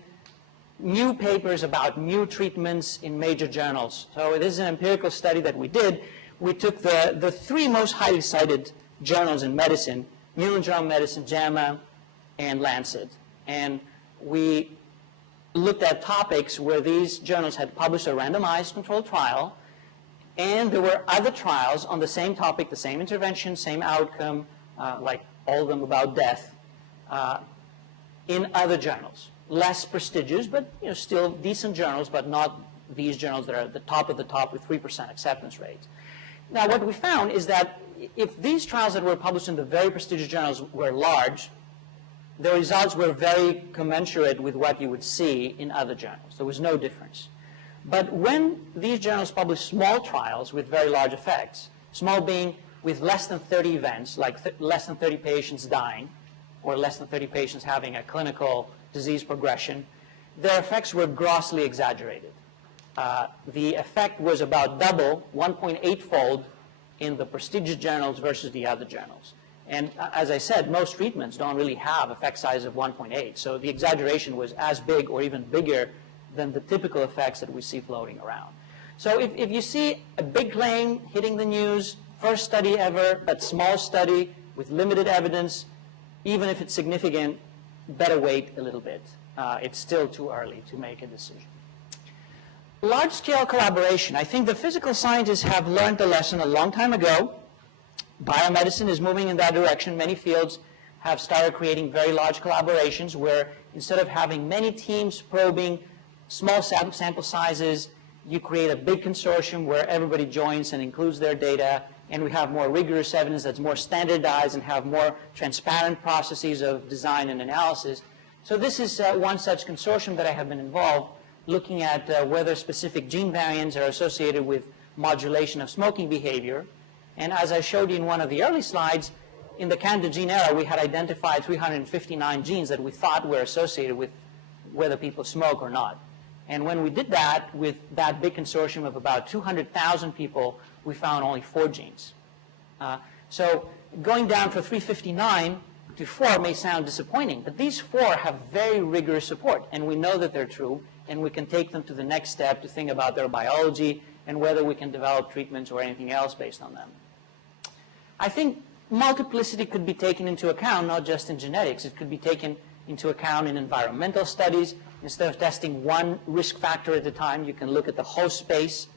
new papers about new treatments in major journals. So this is an empirical study that we did. We took the 3 most highly cited journals in medicine, New England Journal of Medicine, JAMA, and Lancet. And we looked at topics where these journals had published a randomized controlled trial, and there were other trials on the same topic, the same intervention, same outcome, like all of them about death, in other journals. Less prestigious, but still decent journals, but not these journals that are at the top of the top with 3% acceptance rates. Now, what we found is that if these trials that were published in the very prestigious journals were large, the results were very commensurate with what you would see in other journals. There was no difference. But when these journals publish small trials with very large effects, small being with less than 30 events, like less than 30 patients dying, or less than 30 patients having a clinical disease progression, their effects were grossly exaggerated. The effect was about double, 1.8-fold, in the prestigious journals versus the other journals. And as I said, most treatments don't really have effect size of 1.8. So the exaggeration was as big or even bigger than the typical effects that we see floating around. So if you see a big claim hitting the news, first study ever, but small study with limited evidence, even if it's significant, better wait a little bit. It's still too early to make a decision. Large-scale collaboration. I think the physical scientists have learned the lesson a long time ago. Biomedicine is moving in that direction. Many fields have started creating very large collaborations where instead of having many teams probing small sample sizes, you create a big consortium where everybody joins and includes their data, and we have more rigorous evidence that's more standardized and have more transparent processes of design and analysis. So this is one such consortium that I have been involved, looking at whether specific gene variants are associated with modulation of smoking behavior. And as I showed you in one of the early slides, in the candidate gene era, we had identified 359 genes that we thought were associated with whether people smoke or not. And when we did that with that big consortium of about 200,000 people, we found only 4 genes. So going down from 359 to 4 may sound disappointing, but these 4 have very rigorous support, and we know that they're true, and we can take them to the next step to think about their biology and whether we can develop treatments or anything else based on them. I think multiplicity could be taken into account, not just in genetics. It could be taken into account in environmental studies. Instead of testing one risk factor at a time, you can look at the whole space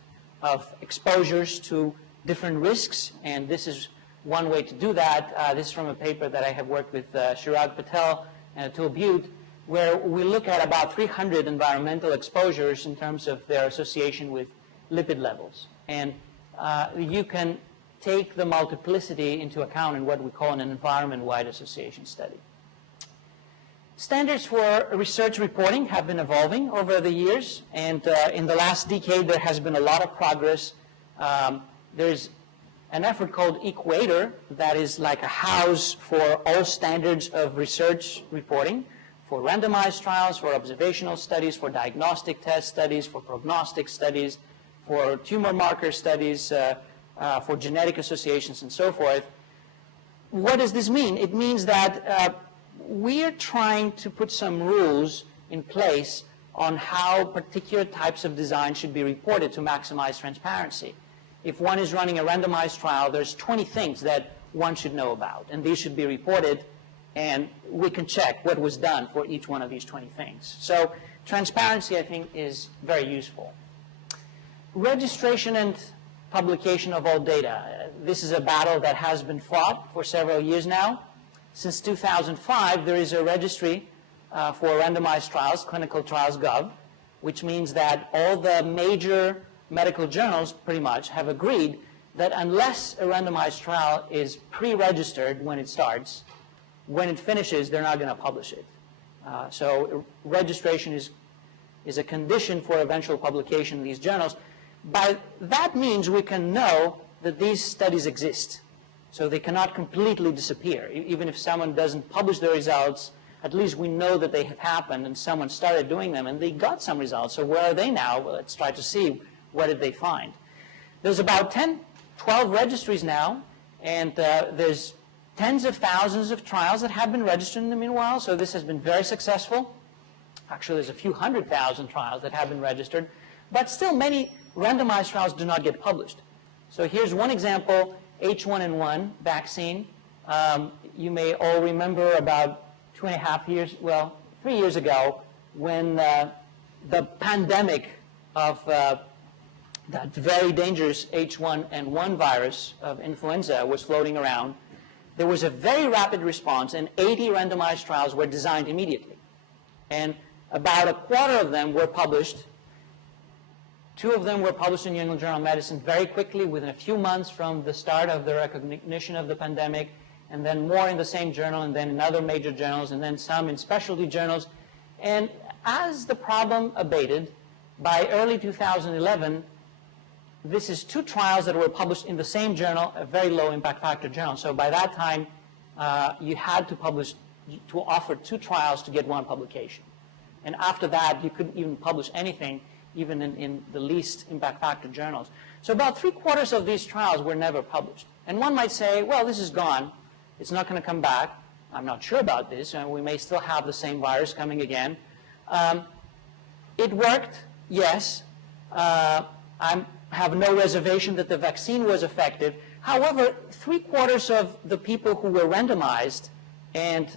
of exposures to different risks, and this is one way to do that. This is from a paper that I have worked with Chirag Patel and Atul Butte, where we look at about 300 environmental exposures in terms of their association with lipid levels. And you can take the multiplicity into account in what we call an environment-wide association study. Standards for research reporting have been evolving over the years, and in the last decade there has been a lot of progress. There's an effort called Equator that is like a house for all standards of research reporting for randomized trials, for observational studies, for diagnostic test studies, for prognostic studies, for tumor marker studies, for genetic associations, and so forth. What does this mean? It means that we are trying to put some rules in place on how particular types of design should be reported to maximize transparency. If one is running a randomized trial, there's 20 things that one should know about, and these should be reported, and we can check what was done for each one of these 20 things. So transparency, I think, is very useful. Registration and publication of all data. This is a battle that has been fought for several years now. Since 2005, there is a registry for randomized trials, clinicaltrials.gov, which means that all the major medical journals pretty much have agreed that unless a randomized trial is pre-registered when it starts, when it finishes, they're not going to publish it. So registration is a condition for eventual publication in these journals. By that means we can know that these studies exist. So they cannot completely disappear. Even if someone doesn't publish the results, at least we know that they have happened and someone started doing them and they got some results. So where are they now? Well, let's try to see what did they find. There's about 10, 12 registries now, and there's tens of thousands of trials that have been registered in the meanwhile. So this has been very successful. Actually, there's a few 100,000 trials that have been registered. But still, many randomized trials do not get published. So here's one example, H1N1 vaccine. You may all remember about 2.5 years, well, 3 years ago, when the pandemic of that very dangerous H1N1 virus of influenza was floating around. There was a very rapid response, and 80 randomized trials were designed immediately. And about a quarter of them were published. 2 of them were published in New England Journal of Medicine very quickly, within a few months from the start of the recognition of the pandemic, and then more in the same journal, and then in other major journals, and then some in specialty journals. And as the problem abated, by early 2011, this is 2 trials that were published in the same journal, a very low impact factor journal. So by that time, you had to offer 2 trials to get 1 publication. And after that, you couldn't even publish anything, even in the least impact factor journals. So about 3/4 of these trials were never published. And one might say, well, this is gone. It's not going to come back. I'm not sure about this. And we may still have the same virus coming again. It worked, yes. I have no reservation that the vaccine was effective. However, 3/4 of the people who were randomized and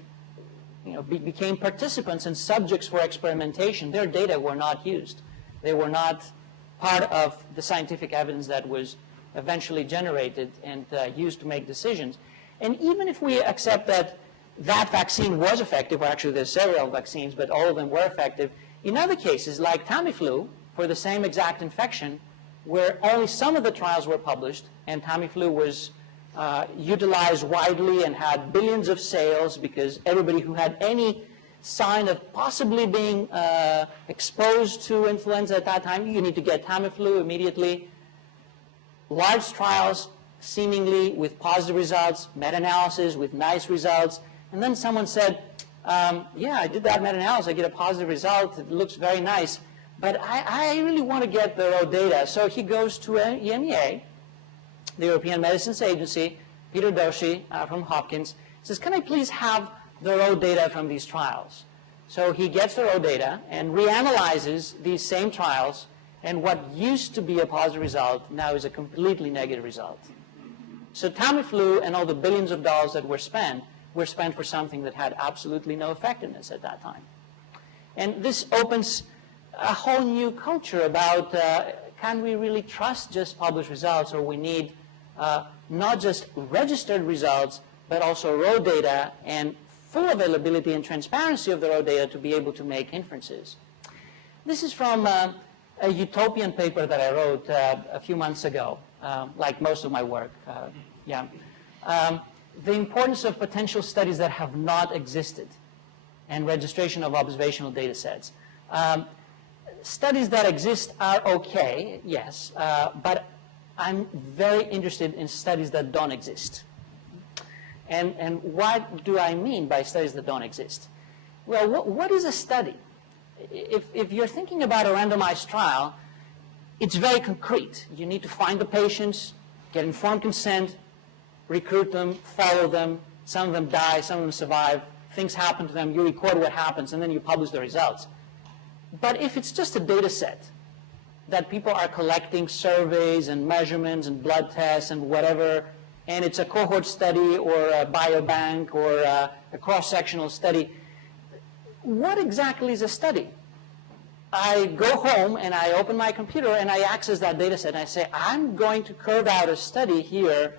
became participants and subjects for experimentation, their data were not used. They were not part of the scientific evidence that was eventually generated and used to make decisions. And even if we accept that that vaccine was effective, or actually there's several vaccines, but all of them were effective, in other cases, like Tamiflu, for the same exact infection, where only some of the trials were published, and Tamiflu was utilized widely and had billions of sales because everybody who had any sign of possibly being exposed to influenza at that time, you need to get Tamiflu immediately. Large trials, seemingly with positive results, meta-analysis with nice results, and then someone said, yeah, I did that meta-analysis, I get a positive result, it looks very nice, but I really want to get the raw data. So he goes to EMEA, the European Medicines Agency, Peter Doshi from Hopkins, says, can I please have the raw data from these trials? So he gets the raw data and reanalyzes these same trials, and what used to be a positive result now is a completely negative result. So Tamiflu and all the billions of dollars that were spent for something that had absolutely no effectiveness at that time. And this opens a whole new culture about can we really trust just published results, or we need not just registered results, but also raw data and full availability and transparency of the raw data to be able to make inferences. This is from a utopian paper that I wrote a few months ago, like most of my work. The importance of potential studies that have not existed and registration of observational data sets. Studies that exist are okay, yes, but I'm very interested in studies that don't exist. And what do I mean by studies that don't exist? Well, what is a study? If you're thinking about a randomized trial, it's very concrete. You need to find the patients, get informed consent, recruit them, follow them. Some of them die, some of them survive. Things happen to them. You record what happens, and then you publish the results. But if it's just a data set that people are collecting surveys and measurements and blood tests and whatever, and it's a cohort study or a biobank or a cross-sectional study, what exactly is a study? I go home and I open my computer and I access that data set and I say, I'm going to curve out a study here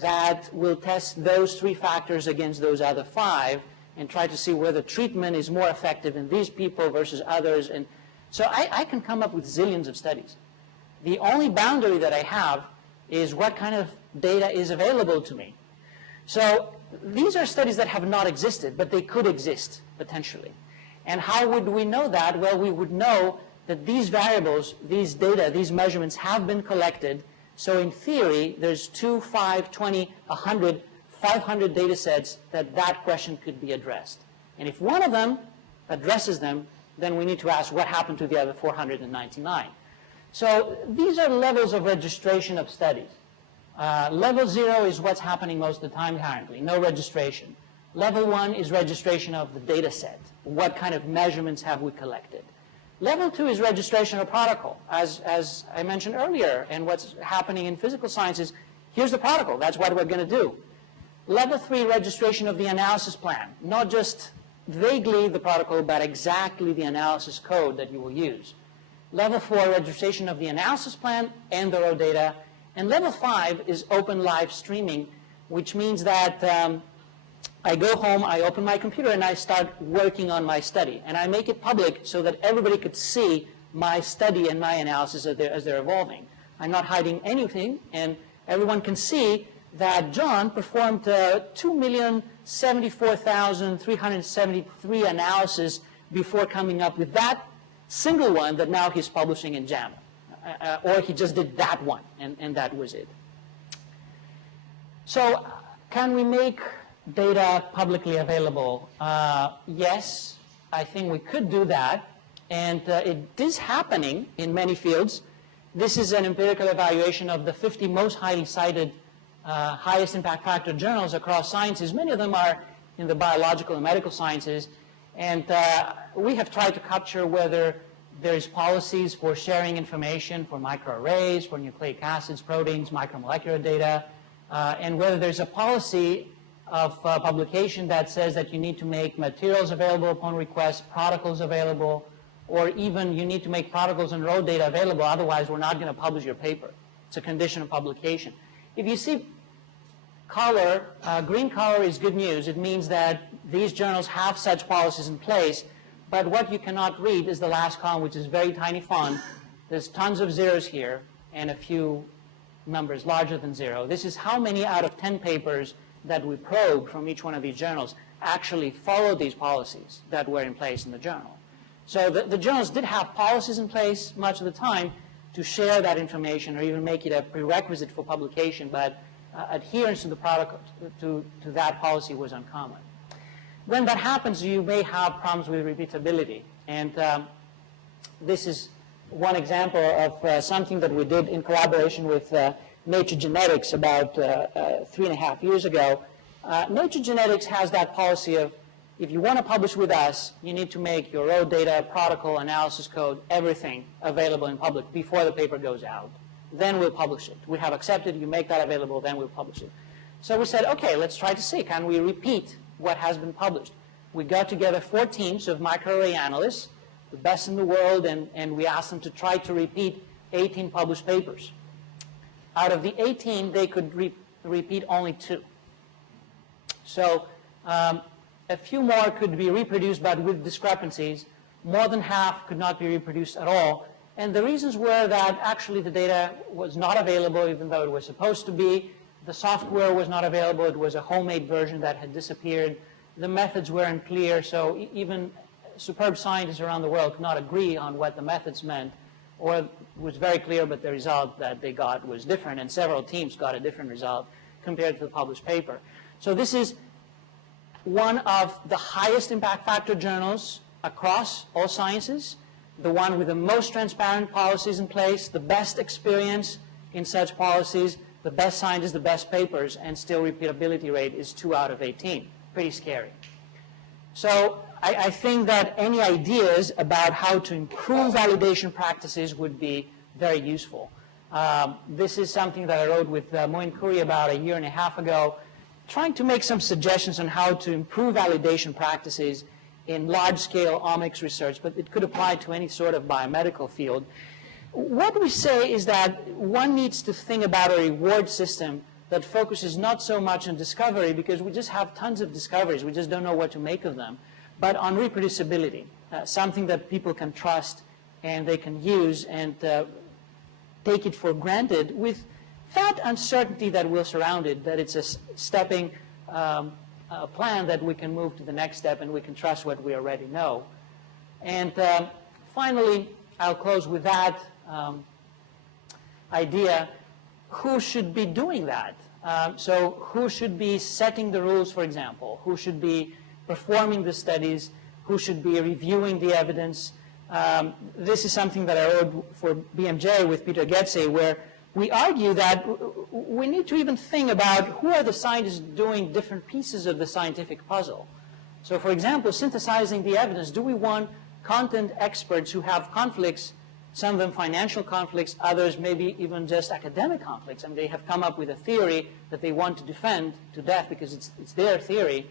that will test those 3 factors against those other 5 and try to see whether treatment is more effective in these people versus others. And so I can come up with zillions of studies. The only boundary that I have is what kind of data is available to me. So these are studies that have not existed, but they could exist potentially. And how would we know that? Well, we would know that these variables, these data, these measurements have been collected. So in theory, there's 2, 5, 20, 100, 500 data sets that question could be addressed. And if one of them addresses them, then we need to ask what happened to the other 499. So these are levels of registration of studies. Level 0 is what's happening most of the time currently, no registration. Level 1 is registration of the data set. What kind of measurements have we collected? Level 2 is registration of protocol. As I mentioned earlier, and what's happening in physical sciences, here's the protocol. That's what we're going to do. Level 3, registration of the analysis plan. Not just vaguely the protocol, but exactly the analysis code that you will use. Level 4, registration of the analysis plan and the raw data. And level 5 is open live streaming, which means that I go home, I open my computer, and I start working on my study. And I make it public so that everybody could see my study and my analysis as they're evolving. I'm not hiding anything, and everyone can see that John performed 2,074,373 analyses before coming up with that single one that now he's publishing in JAMA. Or he just did that one, and that was it. So can we make data publicly available? Yes, I think we could do that, and it is happening in many fields. This is an empirical evaluation of the 50 most highly cited highest impact factor journals across sciences. Many of them are in the biological and medical sciences, and we have tried to capture whether there's policies for sharing information for microarrays, for nucleic acids, proteins, micromolecular data, and whether there's a policy of publication that says that you need to make materials available upon request, protocols available, or even you need to make protocols and raw data available, otherwise we're not going to publish your paper. It's a condition of publication. If you see color, green color is good news. It means that these journals have such policies in place, but what you cannot read is the last column, which is very tiny font. There's tons of zeros here and a few numbers larger than 0. This is how many out of 10 papers that we probe from each one of these journals actually follow these policies that were in place in the journal. So the journals did have policies in place much of the time to share that information or even make it a prerequisite for publication, but adherence to the product, to that policy was uncommon. When that happens, you may have problems with repeatability. And this is one example of something that we did in collaboration with Nature Genetics about 3.5 years ago. Nature Genetics has that policy of, if you want to publish with us, you need to make your raw data, protocol, analysis code, everything available in public before the paper goes out. Then we'll publish it. We have accepted, you make that available, then we'll publish it. So we said, okay, let's try to see, can we repeat what has been published? We got together 4 teams of microarray analysts, the best in the world, and we asked them to try to repeat 18 published papers. Out of the 18, they could repeat only 2. So a few more could be reproduced, but with discrepancies. More than half could not be reproduced at all. And the reasons were that actually the data was not available, even though it was supposed to be. The software was not available. It was a homemade version that had disappeared. The methods were unclear, so even superb scientists around the world could not agree on what the methods meant, or it was very clear, but the result that they got was different, and several teams got a different result compared to the published paper. So this is one of the highest impact factor journals across all sciences, the one with the most transparent policies in place, the best experience in such policies, the best scientists, the best papers, and still repeatability rate is 2 out of 18. Pretty scary. So I think that any ideas about how to improve validation practices would be very useful. This is something that I wrote with Moin Khoury about 1.5 years ago, trying to make some suggestions on how to improve validation practices in large-scale omics research, but it could apply to any sort of biomedical field. What we say is that one needs to think about a reward system that focuses not so much on discovery, because we just have tons of discoveries, we just don't know what to make of them, but on reproducibility, something that people can trust and they can use and take it for granted with that uncertainty that will surround it, that it's a stepping plan that we can move to the next step and we can trust what we already know. And finally, I'll close with that idea. Who should be doing that? So who should be setting the rules, for example? Who should be performing the studies? Who should be reviewing the evidence? This is something that I wrote for BMJ with Peter Goetze, where we argue that we need to even think about who are the scientists doing different pieces of the scientific puzzle. So for example, synthesizing the evidence, do we want content experts who have conflicts, some of them financial conflicts, others maybe even just academic conflicts, and they have come up with a theory that they want to defend to death because it's their theory.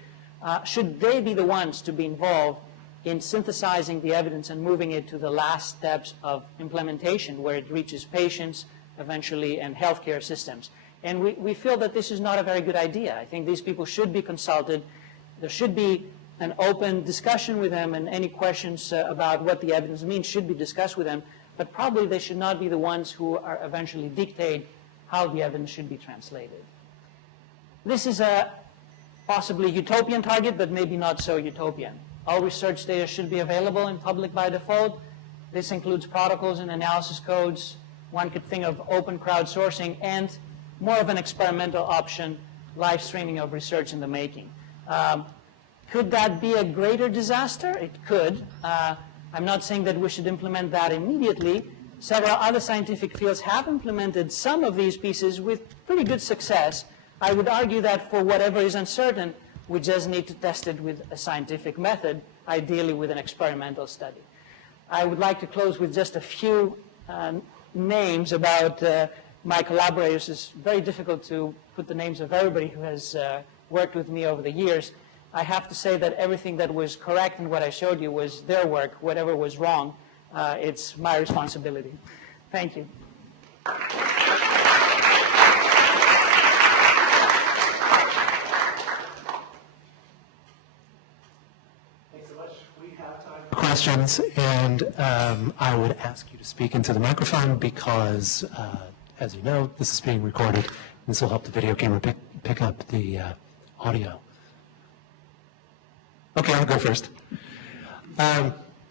Should they be the ones to be involved in synthesizing the evidence and moving it to the last steps of implementation where it reaches patients eventually and healthcare systems? And we feel that this is not a very good idea. I think these people should be consulted. There should be an open discussion with them, and any questions about what the evidence means should be discussed with them, but probably they should not be the ones who are eventually dictate how the evidence should be translated. This is a possibly utopian target, but maybe not so utopian. All research data should be available in public by default. This includes protocols and analysis codes. One could think of open crowdsourcing and more of an experimental option, live streaming of research in the making. Could that be a greater disaster? It could. I'm not saying that we should implement that immediately. Several other scientific fields have implemented some of these pieces with pretty good success. I would argue that for whatever is uncertain, we just need to test it with a scientific method, ideally with an experimental study. I would like to close with just a few names about my collaborators. It's very difficult to put the names of everybody who has worked with me over the years. I have to say that everything that was correct in what I showed you was their work. Whatever was wrong, it's my responsibility. Thank you. Thanks so much. We have time for questions, and I would ask you to speak into the microphone because, as you know, this is being recorded. This will help the video camera pick up the audio. Okay, I'll go first.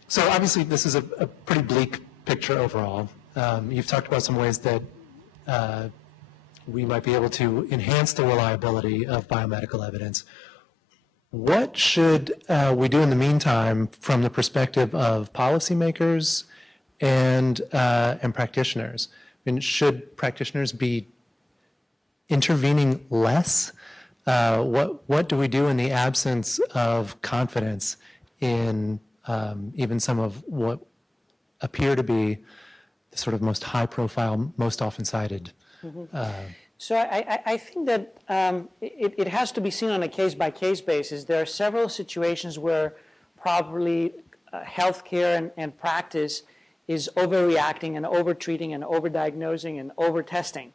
So obviously this is a pretty bleak picture overall. You've talked about some ways that we might be able to enhance the reliability of biomedical evidence. What should we do in the meantime from the perspective of policymakers and practitioners? I mean, should practitioners be intervening less? What do we do in the absence of confidence in even some of what appear to be the sort of most high-profile, most often cited? So I think that it has to be seen on a case-by-case basis. There are several situations where probably healthcare and practice is overreacting and overtreating and overdiagnosing and overtesting.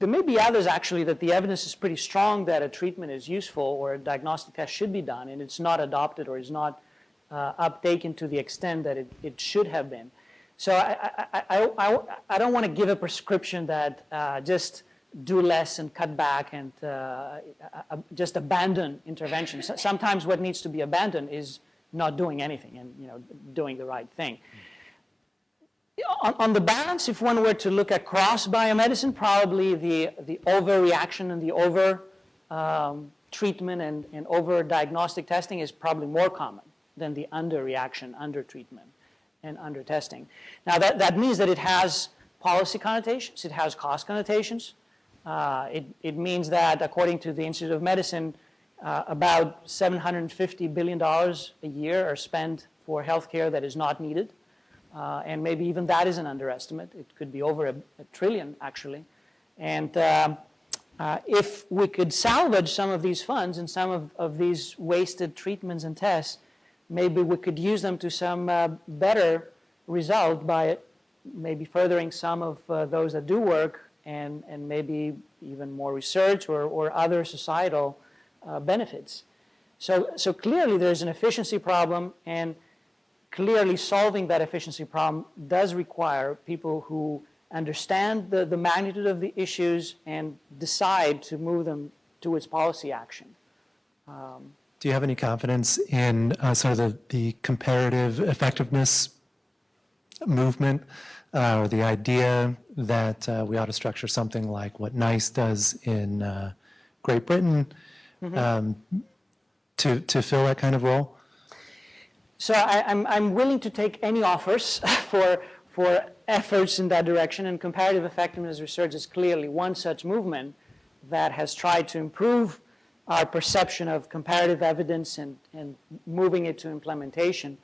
There may be others, actually, that the evidence is pretty strong that a treatment is useful or a diagnostic test should be done, and it's not adopted or is not uptaken to the extent that it should have been. So I don't want to give a prescription that just do less and cut back and just abandon intervention. Sometimes what needs to be abandoned is not doing anything and doing the right thing. On the balance, if one were to look across biomedicine, probably the overreaction and the over treatment and over-diagnostic testing is probably more common than the under-reaction, under-treatment, and under-testing. Now, that means that it has policy connotations, it has cost connotations. It means that, according to the Institute of Medicine, about $750 billion a year are spent for healthcare that is not needed. And maybe even that is an underestimate. It could be over a trillion, actually. And if we could salvage some of these funds and some of these wasted treatments and tests, maybe we could use them to some better result by maybe furthering some of those that do work and maybe even more research or other societal benefits. So clearly there's an efficiency problem, and clearly solving that efficiency problem does require people who understand the magnitude of the issues and decide to move them towards policy action. Do you have any confidence in sort of the comparative effectiveness movement or the idea that we ought to structure something like what NICE does in Great Britain to fill that kind of role? So I'm willing to take any offers for efforts in that direction, and comparative effectiveness research is clearly one such movement that has tried to improve our perception of comparative evidence and moving it to implementation.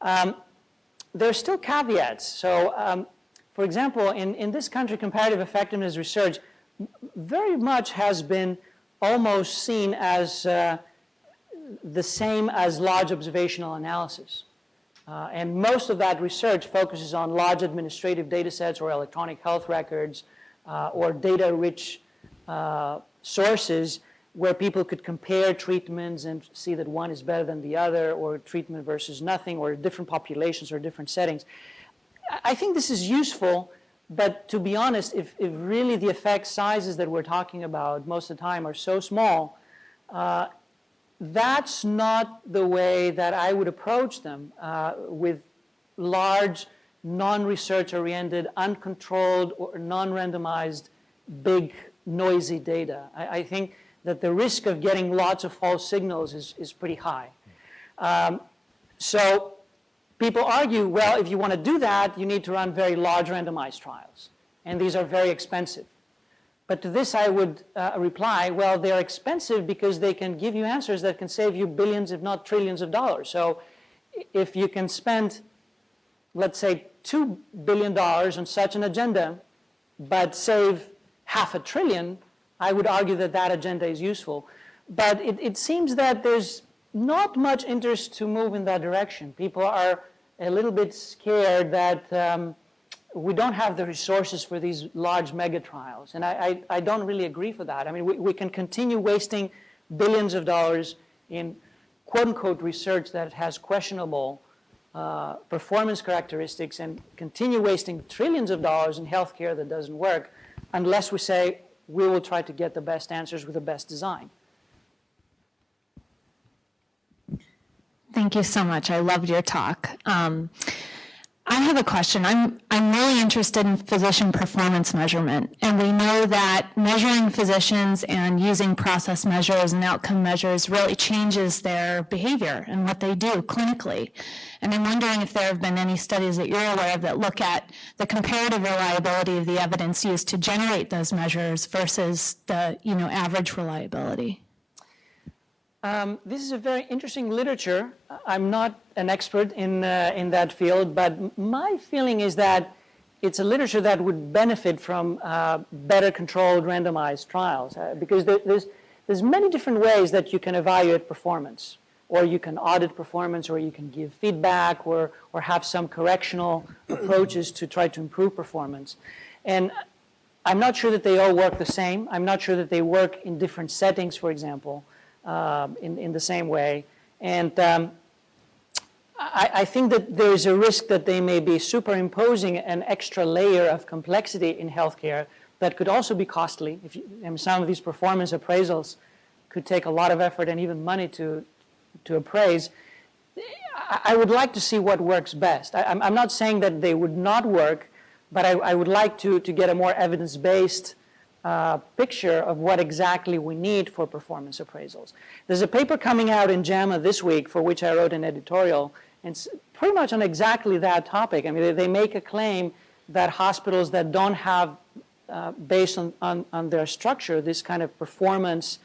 There are still caveats. So, for example, in this country, comparative effectiveness research very much has been almost seen as the same as large observational analysis. And most of that research focuses on large administrative data sets or electronic health records or data-rich sources where people could compare treatments and see that one is better than the other, or treatment versus nothing, or different populations or different settings. I think this is useful, but to be honest, if really the effect sizes that we're talking about most of the time are so small, that's not the way that I would approach them with large, non-research-oriented, uncontrolled, or non-randomized, big, noisy data. I think that the risk of getting lots of false signals is pretty high. So people argue, well, if you want to do that, you need to run very large randomized trials. And these are very expensive. But to this I would reply, well, they're expensive because they can give you answers that can save you billions, if not trillions of dollars. So if you can spend, let's say, $2 billion on such an agenda, but save $500 billion, I would argue that that agenda is useful. But it seems that there's not much interest to move in that direction. People are a little bit scared that we don't have the resources for these large mega trials. And I don't really agree for that. I mean, we can continue wasting billions of dollars in quote-unquote research that has questionable performance characteristics and continue wasting trillions of dollars in healthcare that doesn't work unless we say we will try to get the best answers with the best design. Thank you so much. I loved your talk. I have a question. I'm really interested in physician performance measurement, and we know that measuring physicians and using process measures and outcome measures really changes their behavior and what they do clinically. And I'm wondering if there have been any studies that you're aware of that look at the comparative reliability of the evidence used to generate those measures versus the average reliability. This is a very interesting literature. I'm not an expert in that field, but my feeling is that it's a literature that would benefit from better controlled randomized trials because there's many different ways that you can evaluate performance, or you can audit performance, or you can give feedback, or have some correctional approaches to try to improve performance. And I'm not sure that they all work the same. I'm not sure that they work in different settings, for example. In the same way. And I think that there's a risk that they may be superimposing an extra layer of complexity in healthcare that could also be costly. Some of these performance appraisals could take a lot of effort and even money to appraise. I would like to see what works best. I'm not saying that they would not work, but I would like to get a more evidence-based picture of what exactly we need for performance appraisals. There's a paper coming out in JAMA this week for which I wrote an editorial, and it's pretty much on exactly that topic. I mean, they make a claim that hospitals that don't have, based on their structure, this kind of performance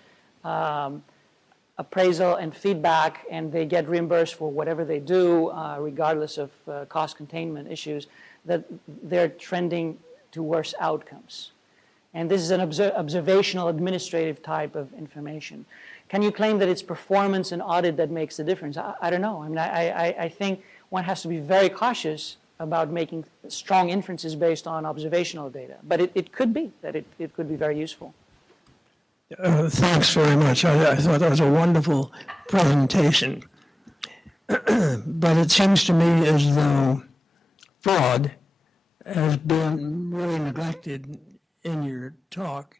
appraisal and feedback, and they get reimbursed for whatever they do, regardless of cost containment issues, that they're trending to worse outcomes. And this is an observational administrative type of information. Can you claim that it's performance and audit that makes the difference? I don't know. I mean, I think one has to be very cautious about making strong inferences based on observational data. But it could be that it could be very useful. Thanks very much. I thought that was a wonderful presentation. But it seems to me as though fraud has been really neglected in your talk.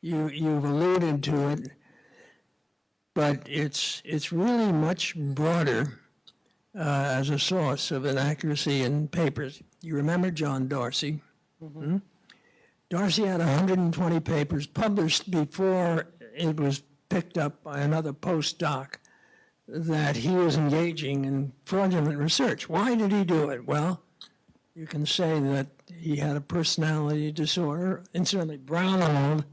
You've alluded to it, but it's really much broader as a source of inaccuracy in papers. You remember John Darcy? Mm-hmm. Darcy had 120 papers published before it was picked up by another postdoc that he was engaging in fraudulent research. Why did he do it? Well, you can say that he had a personality disorder. Incidentally, Brownhold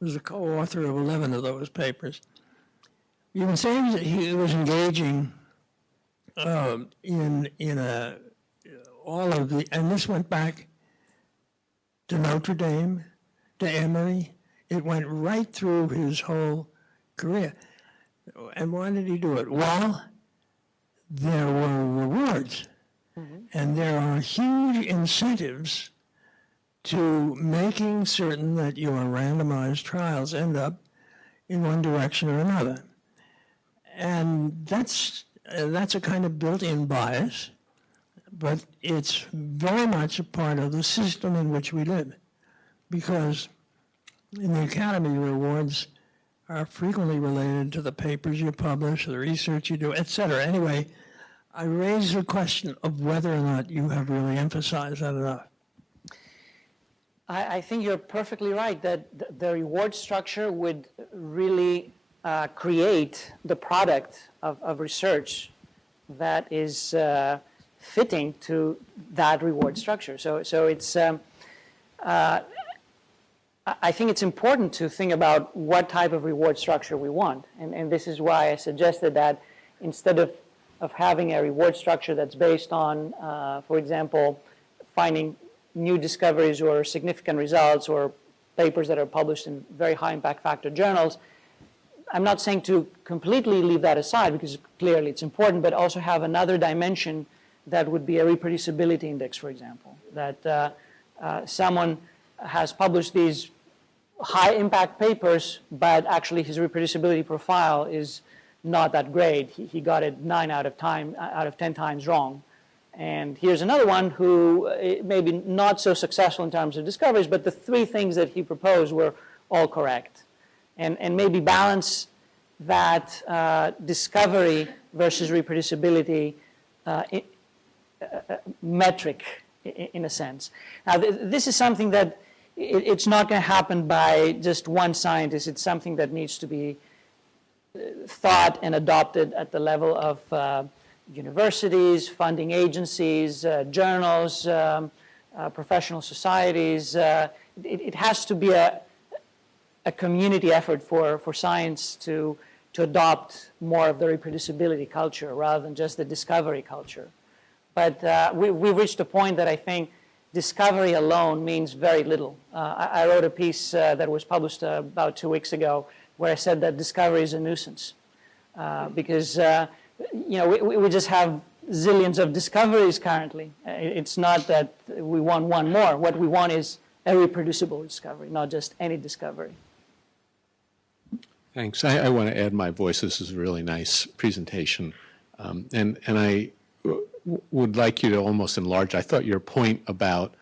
was the co-author of 11 of those papers. You can say that he was engaging in all of the, and this went back to Notre Dame, to Emory. It went right through his whole career. And why did he do it? Well, there were rewards. Mm-hmm. And there are huge incentives to making certain that your randomized trials end up in one direction or another. And that's a kind of built-in bias, but it's very much a part of the system in which we live, because in the academy, rewards are frequently related to the papers you publish, the research you do, et cetera. Anyway, I raise the question of whether or not you have really emphasized that enough. I think you're perfectly right that the reward structure would really create the product of research that is fitting to that reward structure. So it's, I think it's important to think about what type of reward structure we want. And this is why I suggested that instead of having a reward structure that's based on, for example, finding new discoveries or significant results or papers that are published in very high impact factor journals, I'm not saying to completely leave that aside, because clearly it's important, but also have another dimension that would be a reproducibility index, for example, that someone has published these high impact papers, but actually his reproducibility profile is not that great. He got it 9 out of 10 times wrong. And here's another one who maybe not so successful in terms of discoveries, but the 3 things that he proposed were all correct. And maybe balance that discovery versus reproducibility metric in a sense. Now, this is something that it's not going to happen by just one scientist. It's something that needs to be thought and adopted at the level of universities, funding agencies, journals, professional societies. It has to be a community effort for science to adopt more of the reproducibility culture rather than just the discovery culture. But we've reached a point that I think discovery alone means very little. I wrote a piece that was published about 2 weeks ago where I said that discovery is a nuisance because we just have zillions of discoveries currently. It's not that we want one more. What we want is a reproducible discovery, not just any discovery. Thanks. I want to add my voice. This is a really nice presentation. And I would like you to almost enlarge. I thought your point about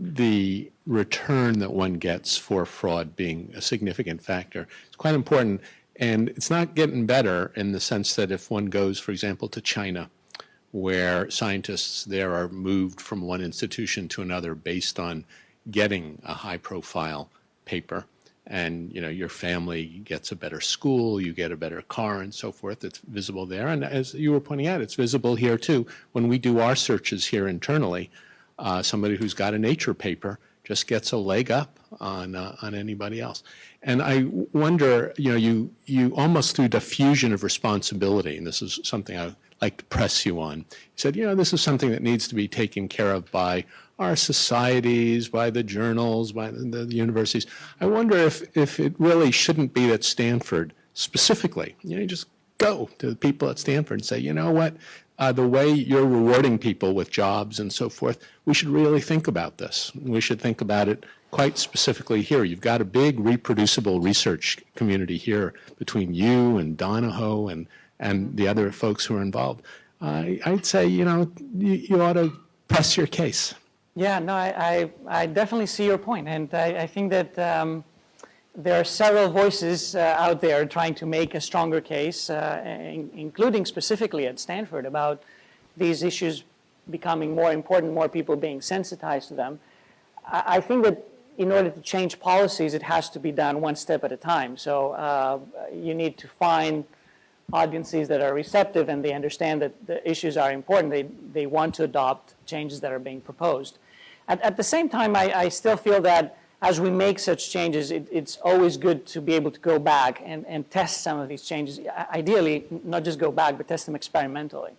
the return that one gets for fraud being a significant factor is quite important. And it's not getting better in the sense that if one goes, for example, to China, where scientists there are moved from one institution to another based on getting a high-profile paper, and your family gets a better school, you get a better car, and so forth. It's visible there, and as you were pointing out, it's visible here too. When we do our searches here internally, somebody who's got a Nature paper just gets a leg up on anybody else. And I wonder, you almost through diffusion of responsibility, and this is something I like to press you on. You said, this is something that needs to be taken care of by our societies, by the journals, by the universities. I wonder if it really shouldn't be that Stanford specifically, you just go to the people at Stanford and say, you know what, the way you're rewarding people with jobs and so forth, we should really think about this. We should think about it quite specifically here. You've got a big reproducible research community here between you and Donahoe and the other folks who are involved. I'd say, you ought to press your case. Yeah, no, I definitely see your point, and I think that there are several voices out there trying to make a stronger case, including specifically at Stanford, about these issues becoming more important, more people being sensitized to them. I think that in order to change policies, it has to be done one step at a time. So you need to find audiences that are receptive and they understand that the issues are important. They want to adopt changes that are being proposed. At the same time, I still feel that as we make such changes, it's always good to be able to go back and test some of these changes. Ideally, not just go back, but test them experimentally.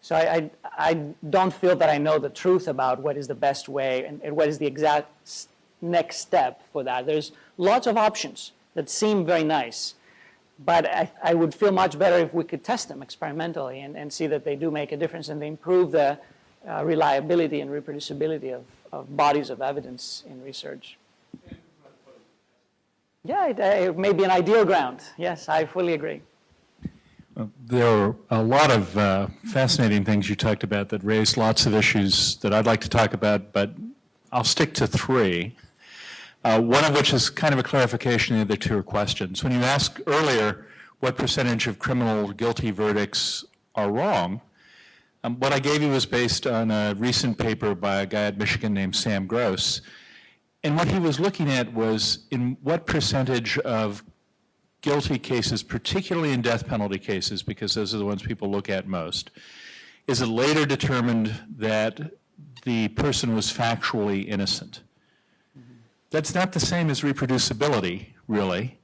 So I don't feel that I know the truth about what is the best way and what is the exact next step for that. There's lots of options that seem very nice, but I would feel much better if we could test them experimentally and see that they do make a difference and they improve the reliability and reproducibility of bodies of evidence in research. Yeah, it may be an ideal ground. Yes, I fully agree. There are a lot of fascinating things you talked about that raised lots of issues that I'd like to talk about, but I'll stick to three. One of which is kind of a clarification, the other two are questions. When you asked earlier what percentage of criminal guilty verdicts are wrong, what I gave you was based on a recent paper by a guy at Michigan named Sam Gross. And what he was looking at was in what percentage of guilty cases, particularly in death penalty cases, because those are the ones people look at most, is it later determined that the person was factually innocent. That's not the same as reproducibility, really.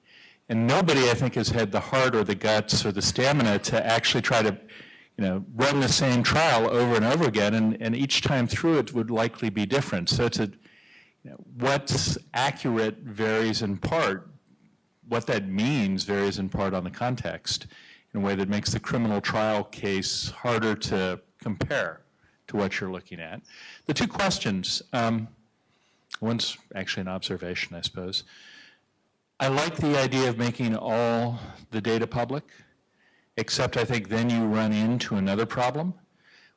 And nobody, I think, has had the heart or the guts or the stamina to actually try to run the same trial over and over again, and each time through it would likely be different. So it's what's accurate varies in part. What that means varies in part on the context in a way that makes the criminal trial case harder to compare to what you're looking at. The two questions, one's actually an observation, I suppose. I like the idea of making all the data public, except I think then you run into another problem,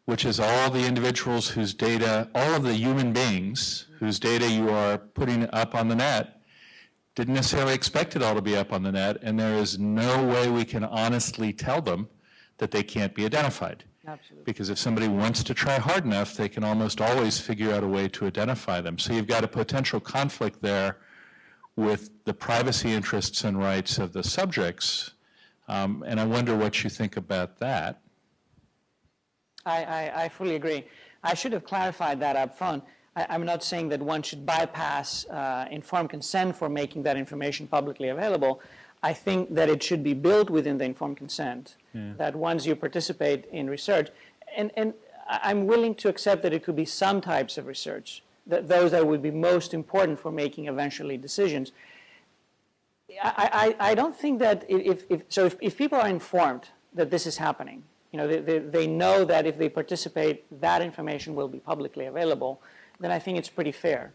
which is all the individuals whose data, all of the human beings whose data you are putting up on the net didn't necessarily expect it all to be up on the net, and there is no way we can honestly tell them that they can't be identified. Absolutely. Because if somebody wants to try hard enough, they can almost always figure out a way to identify them. So you've got a potential conflict there with the privacy interests and rights of the subjects, and I wonder what you think about that. I fully agree. I should have clarified that up front. I'm not saying that one should bypass informed consent for making that information publicly available. I think that it should be built within the informed consent, that once you participate in research, and I'm willing to accept that it could be some types of research, those that would be most important for making eventually decisions. I don't think that if people are informed that this is happening, they know that if they participate, that information will be publicly available, then I think it's pretty fair.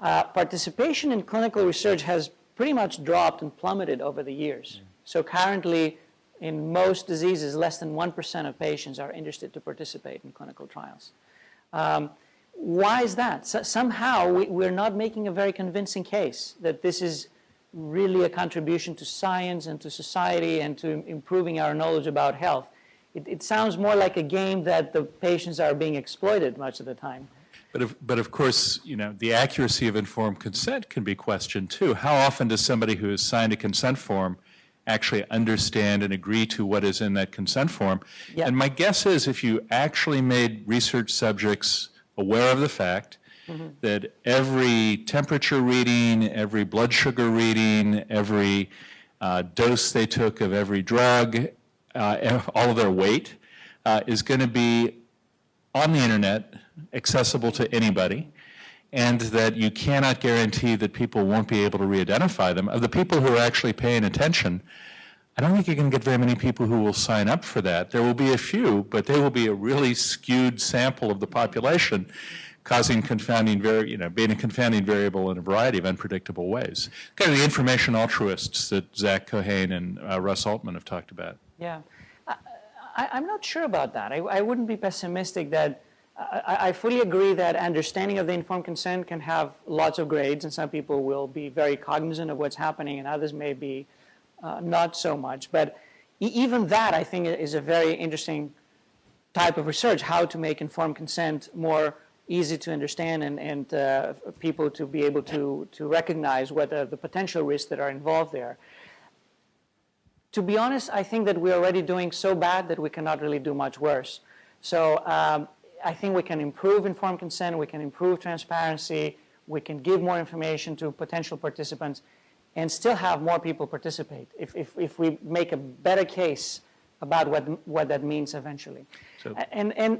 Participation in clinical research has pretty much dropped and plummeted over the years. So currently, in most diseases, less than 1% of patients are interested to participate in clinical trials. Why is that? Somehow, we're not making a very convincing case that this is really a contribution to science and to society and to improving our knowledge about health. It sounds more like a game that the patients are being exploited much of the time. But of course, you know, the accuracy of informed consent can be questioned too. How often does somebody who has signed a consent form actually understand and agree to what is in that consent form? Yep. And my guess is if you actually made research subjects aware of the fact that every temperature reading, every blood sugar reading, every dose they took of every drug, all of their weight is going to be on the internet, accessible to anybody, and that you cannot guarantee that people won't be able to re-identify them. Of the people who are actually paying attention, I don't think you're going to get very many people who will sign up for that. There will be a few, but they will be a really skewed sample of the population, causing being a confounding variable in a variety of unpredictable ways. Kind of the information altruists that Zach Cohane and Russ Altman have talked about. Yeah. I'm not sure about that. I wouldn't be pessimistic that I fully agree that understanding of the informed consent can have lots of grades, and some people will be very cognizant of what's happening, and others may be not so much. But even that, I think, is a very interesting type of research, how to make informed consent more easy to understand and people to be able to recognize what the potential risks that are involved there. To be honest, I think that we're already doing so bad that we cannot really do much worse. So I think we can improve informed consent, we can improve transparency, we can give more information to potential participants, and still have more people participate if we make a better case about what that means eventually. So, and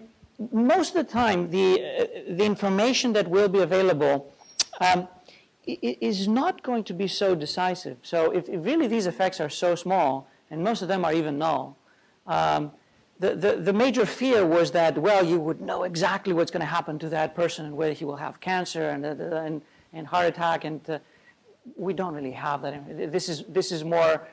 most of the time, the information that will be available is not going to be so decisive. So if really these effects are so small, and most of them are even null, the major fear was that, well, you would know exactly what's going to happen to that person and whether he will have cancer and heart attack, and we don't really have that. This is more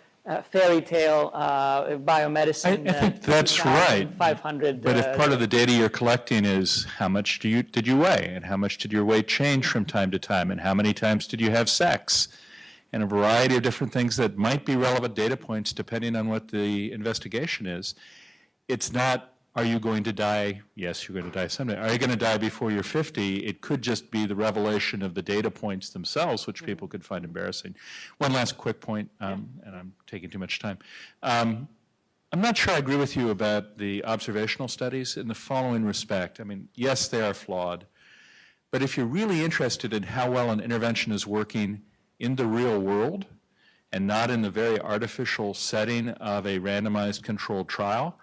fairy tale biomedicine. I think that's right. 500. But if part of the data you're collecting is how much did you weigh, and how much did your weight change from time to time, and how many times did you have sex, and a variety of different things that might be relevant data points depending on what the investigation is. It's not, are you going to die? Yes, you're going to die someday. Are you going to die before you're 50? It could just be the revelation of the data points themselves, which people could find embarrassing. One last quick point, and I'm taking too much time. I'm not sure I agree with you about the observational studies in the following respect. I mean, yes, they are flawed, but if you're really interested in how well an intervention is working in the real world and not in the very artificial setting of a randomized controlled trial,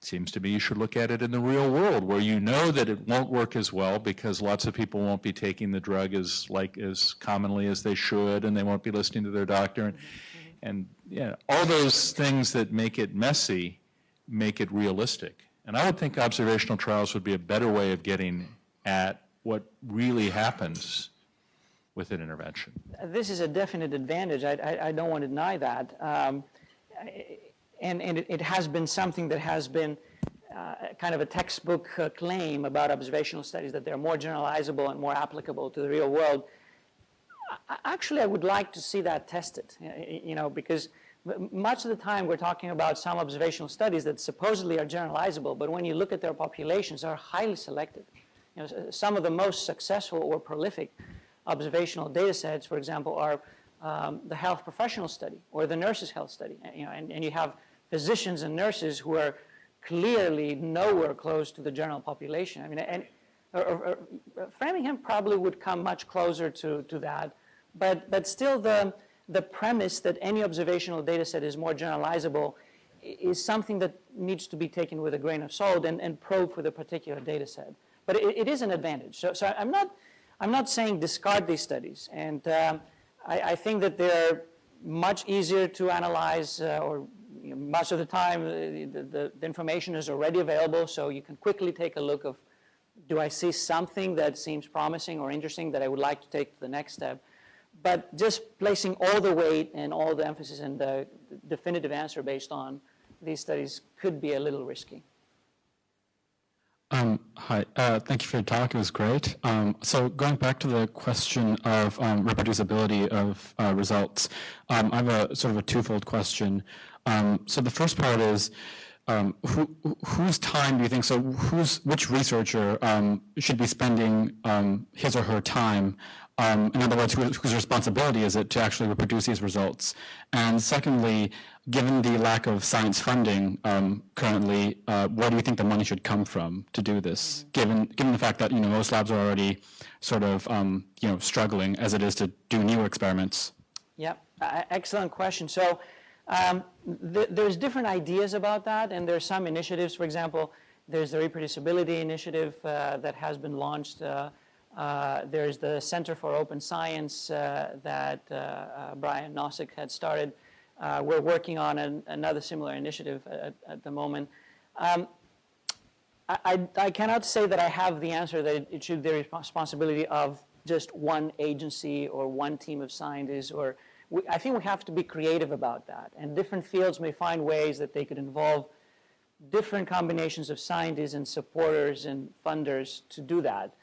seems to me you should look at it in the real world, where you know that it won't work as well because lots of people won't be taking the drug as commonly as they should, and they won't be listening to their doctor, and yeah, all those things that make it messy make it realistic. And I would think observational trials would be a better way of getting at what really happens with an intervention. This is a definite advantage. I don't want to deny that. And it has been something that has been kind of a textbook claim about observational studies, that they're more generalizable and more applicable to the real world. Actually, I would like to see that tested, because much of the time we're talking about some observational studies that supposedly are generalizable, but when you look at their populations, they're highly selected. Some of the most successful or prolific observational data sets, for example, are the health professional study or the nurses' health study. And you have physicians and nurses who are clearly nowhere close to the general population. I mean, Framingham probably would come much closer to that, but still the premise that any observational data set is more generalizable is something that needs to be taken with a grain of salt and probed with a particular data set. But it is an advantage. So I'm not saying discard these studies, and I think that they're much easier to analyze, or much of the time the information is already available, so you can quickly take a look of, do I see something that seems promising or interesting that I would like to take to the next step? But just placing all the weight and all the emphasis and the definitive answer based on these studies could be a little risky. Hi, thank you for your talk. It was great. So going back to the question of reproducibility of results, I have a sort of a twofold question. So the first part is, whose time do you think, so which researcher should be spending his or her time? In other words, whose responsibility is it to actually reproduce these results? And secondly, given the lack of science funding currently, where do you think the money should come from to do this? Given the fact that most labs are already sort of struggling as it is to do new experiments. Yep, excellent question. So there's different ideas about that, and there's some initiatives. For example, there's the reproducibility initiative that has been launched. There's the Center for Open Science that Brian Nosek had started. We're working on another similar initiative at the moment. I cannot say that I have the answer that it should be the responsibility of just one agency or one team of scientists. I think we have to be creative about that. And different fields may find ways that they could involve different combinations of scientists and supporters and funders to do that.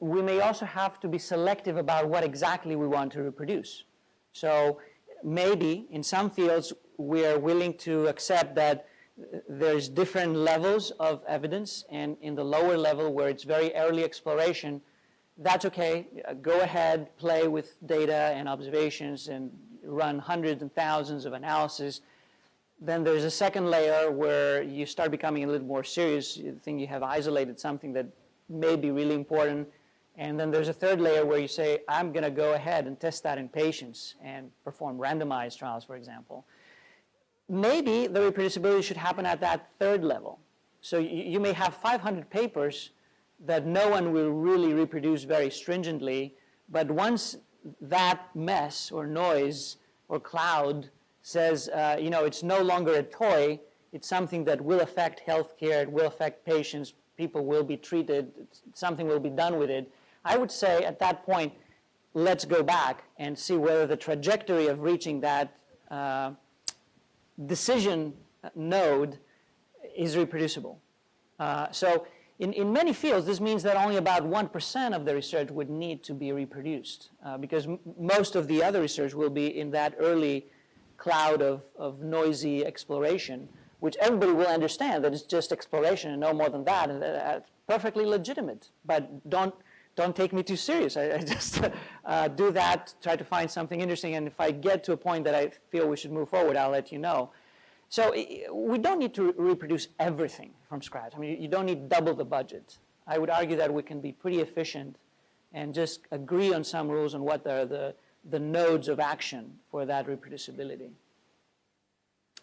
We may also have to be selective about what exactly we want to reproduce. So maybe in some fields we are willing to accept that there's different levels of evidence, and in the lower level where it's very early exploration, that's okay. Go ahead, play with data and observations and run hundreds and thousands of analyses. Then there's a second layer where you start becoming a little more serious. You think you have isolated something that may be really important. And then there's a third layer where you say, I'm going to go ahead and test that in patients and perform randomized trials, for example. Maybe the reproducibility should happen at that third level. So you may have 500 papers that no one will really reproduce very stringently, but once that mess or noise or cloud says, it's no longer a toy, it's something that will affect healthcare, it will affect patients, people will be treated, something will be done with it, I would say at that point, let's go back and see whether the trajectory of reaching that decision node is reproducible. So in many fields, this means that only about 1% of the research would need to be reproduced because most of the other research will be in that early cloud of noisy exploration, which everybody will understand that it's just exploration and no more than that, and that's perfectly legitimate. But don't take me too serious. I just do that, try to find something interesting, and if I get to a point that I feel we should move forward, I'll let you know. So we don't need to reproduce everything from scratch. I mean, you don't need double the budget. I would argue that we can be pretty efficient and just agree on some rules on what are the nodes of action for that reproducibility.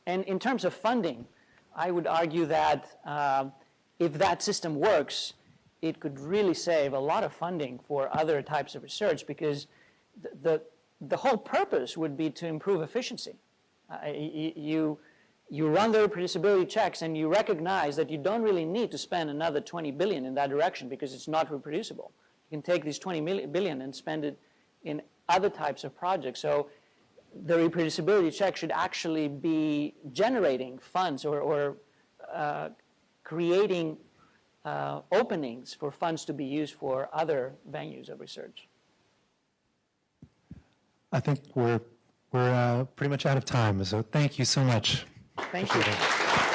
And in terms of funding, I would argue that if that system works, it could really save a lot of funding for other types of research because the whole purpose would be to improve efficiency. You run the reproducibility checks and you recognize that you don't really need to spend another 20 billion in that direction because it's not reproducible. You can take these 20 billion and spend it in other types of projects. So the reproducibility check should actually be generating funds or creating openings for funds to be used for other venues of research. I think we're pretty much out of time, so thank you so much. Thank you.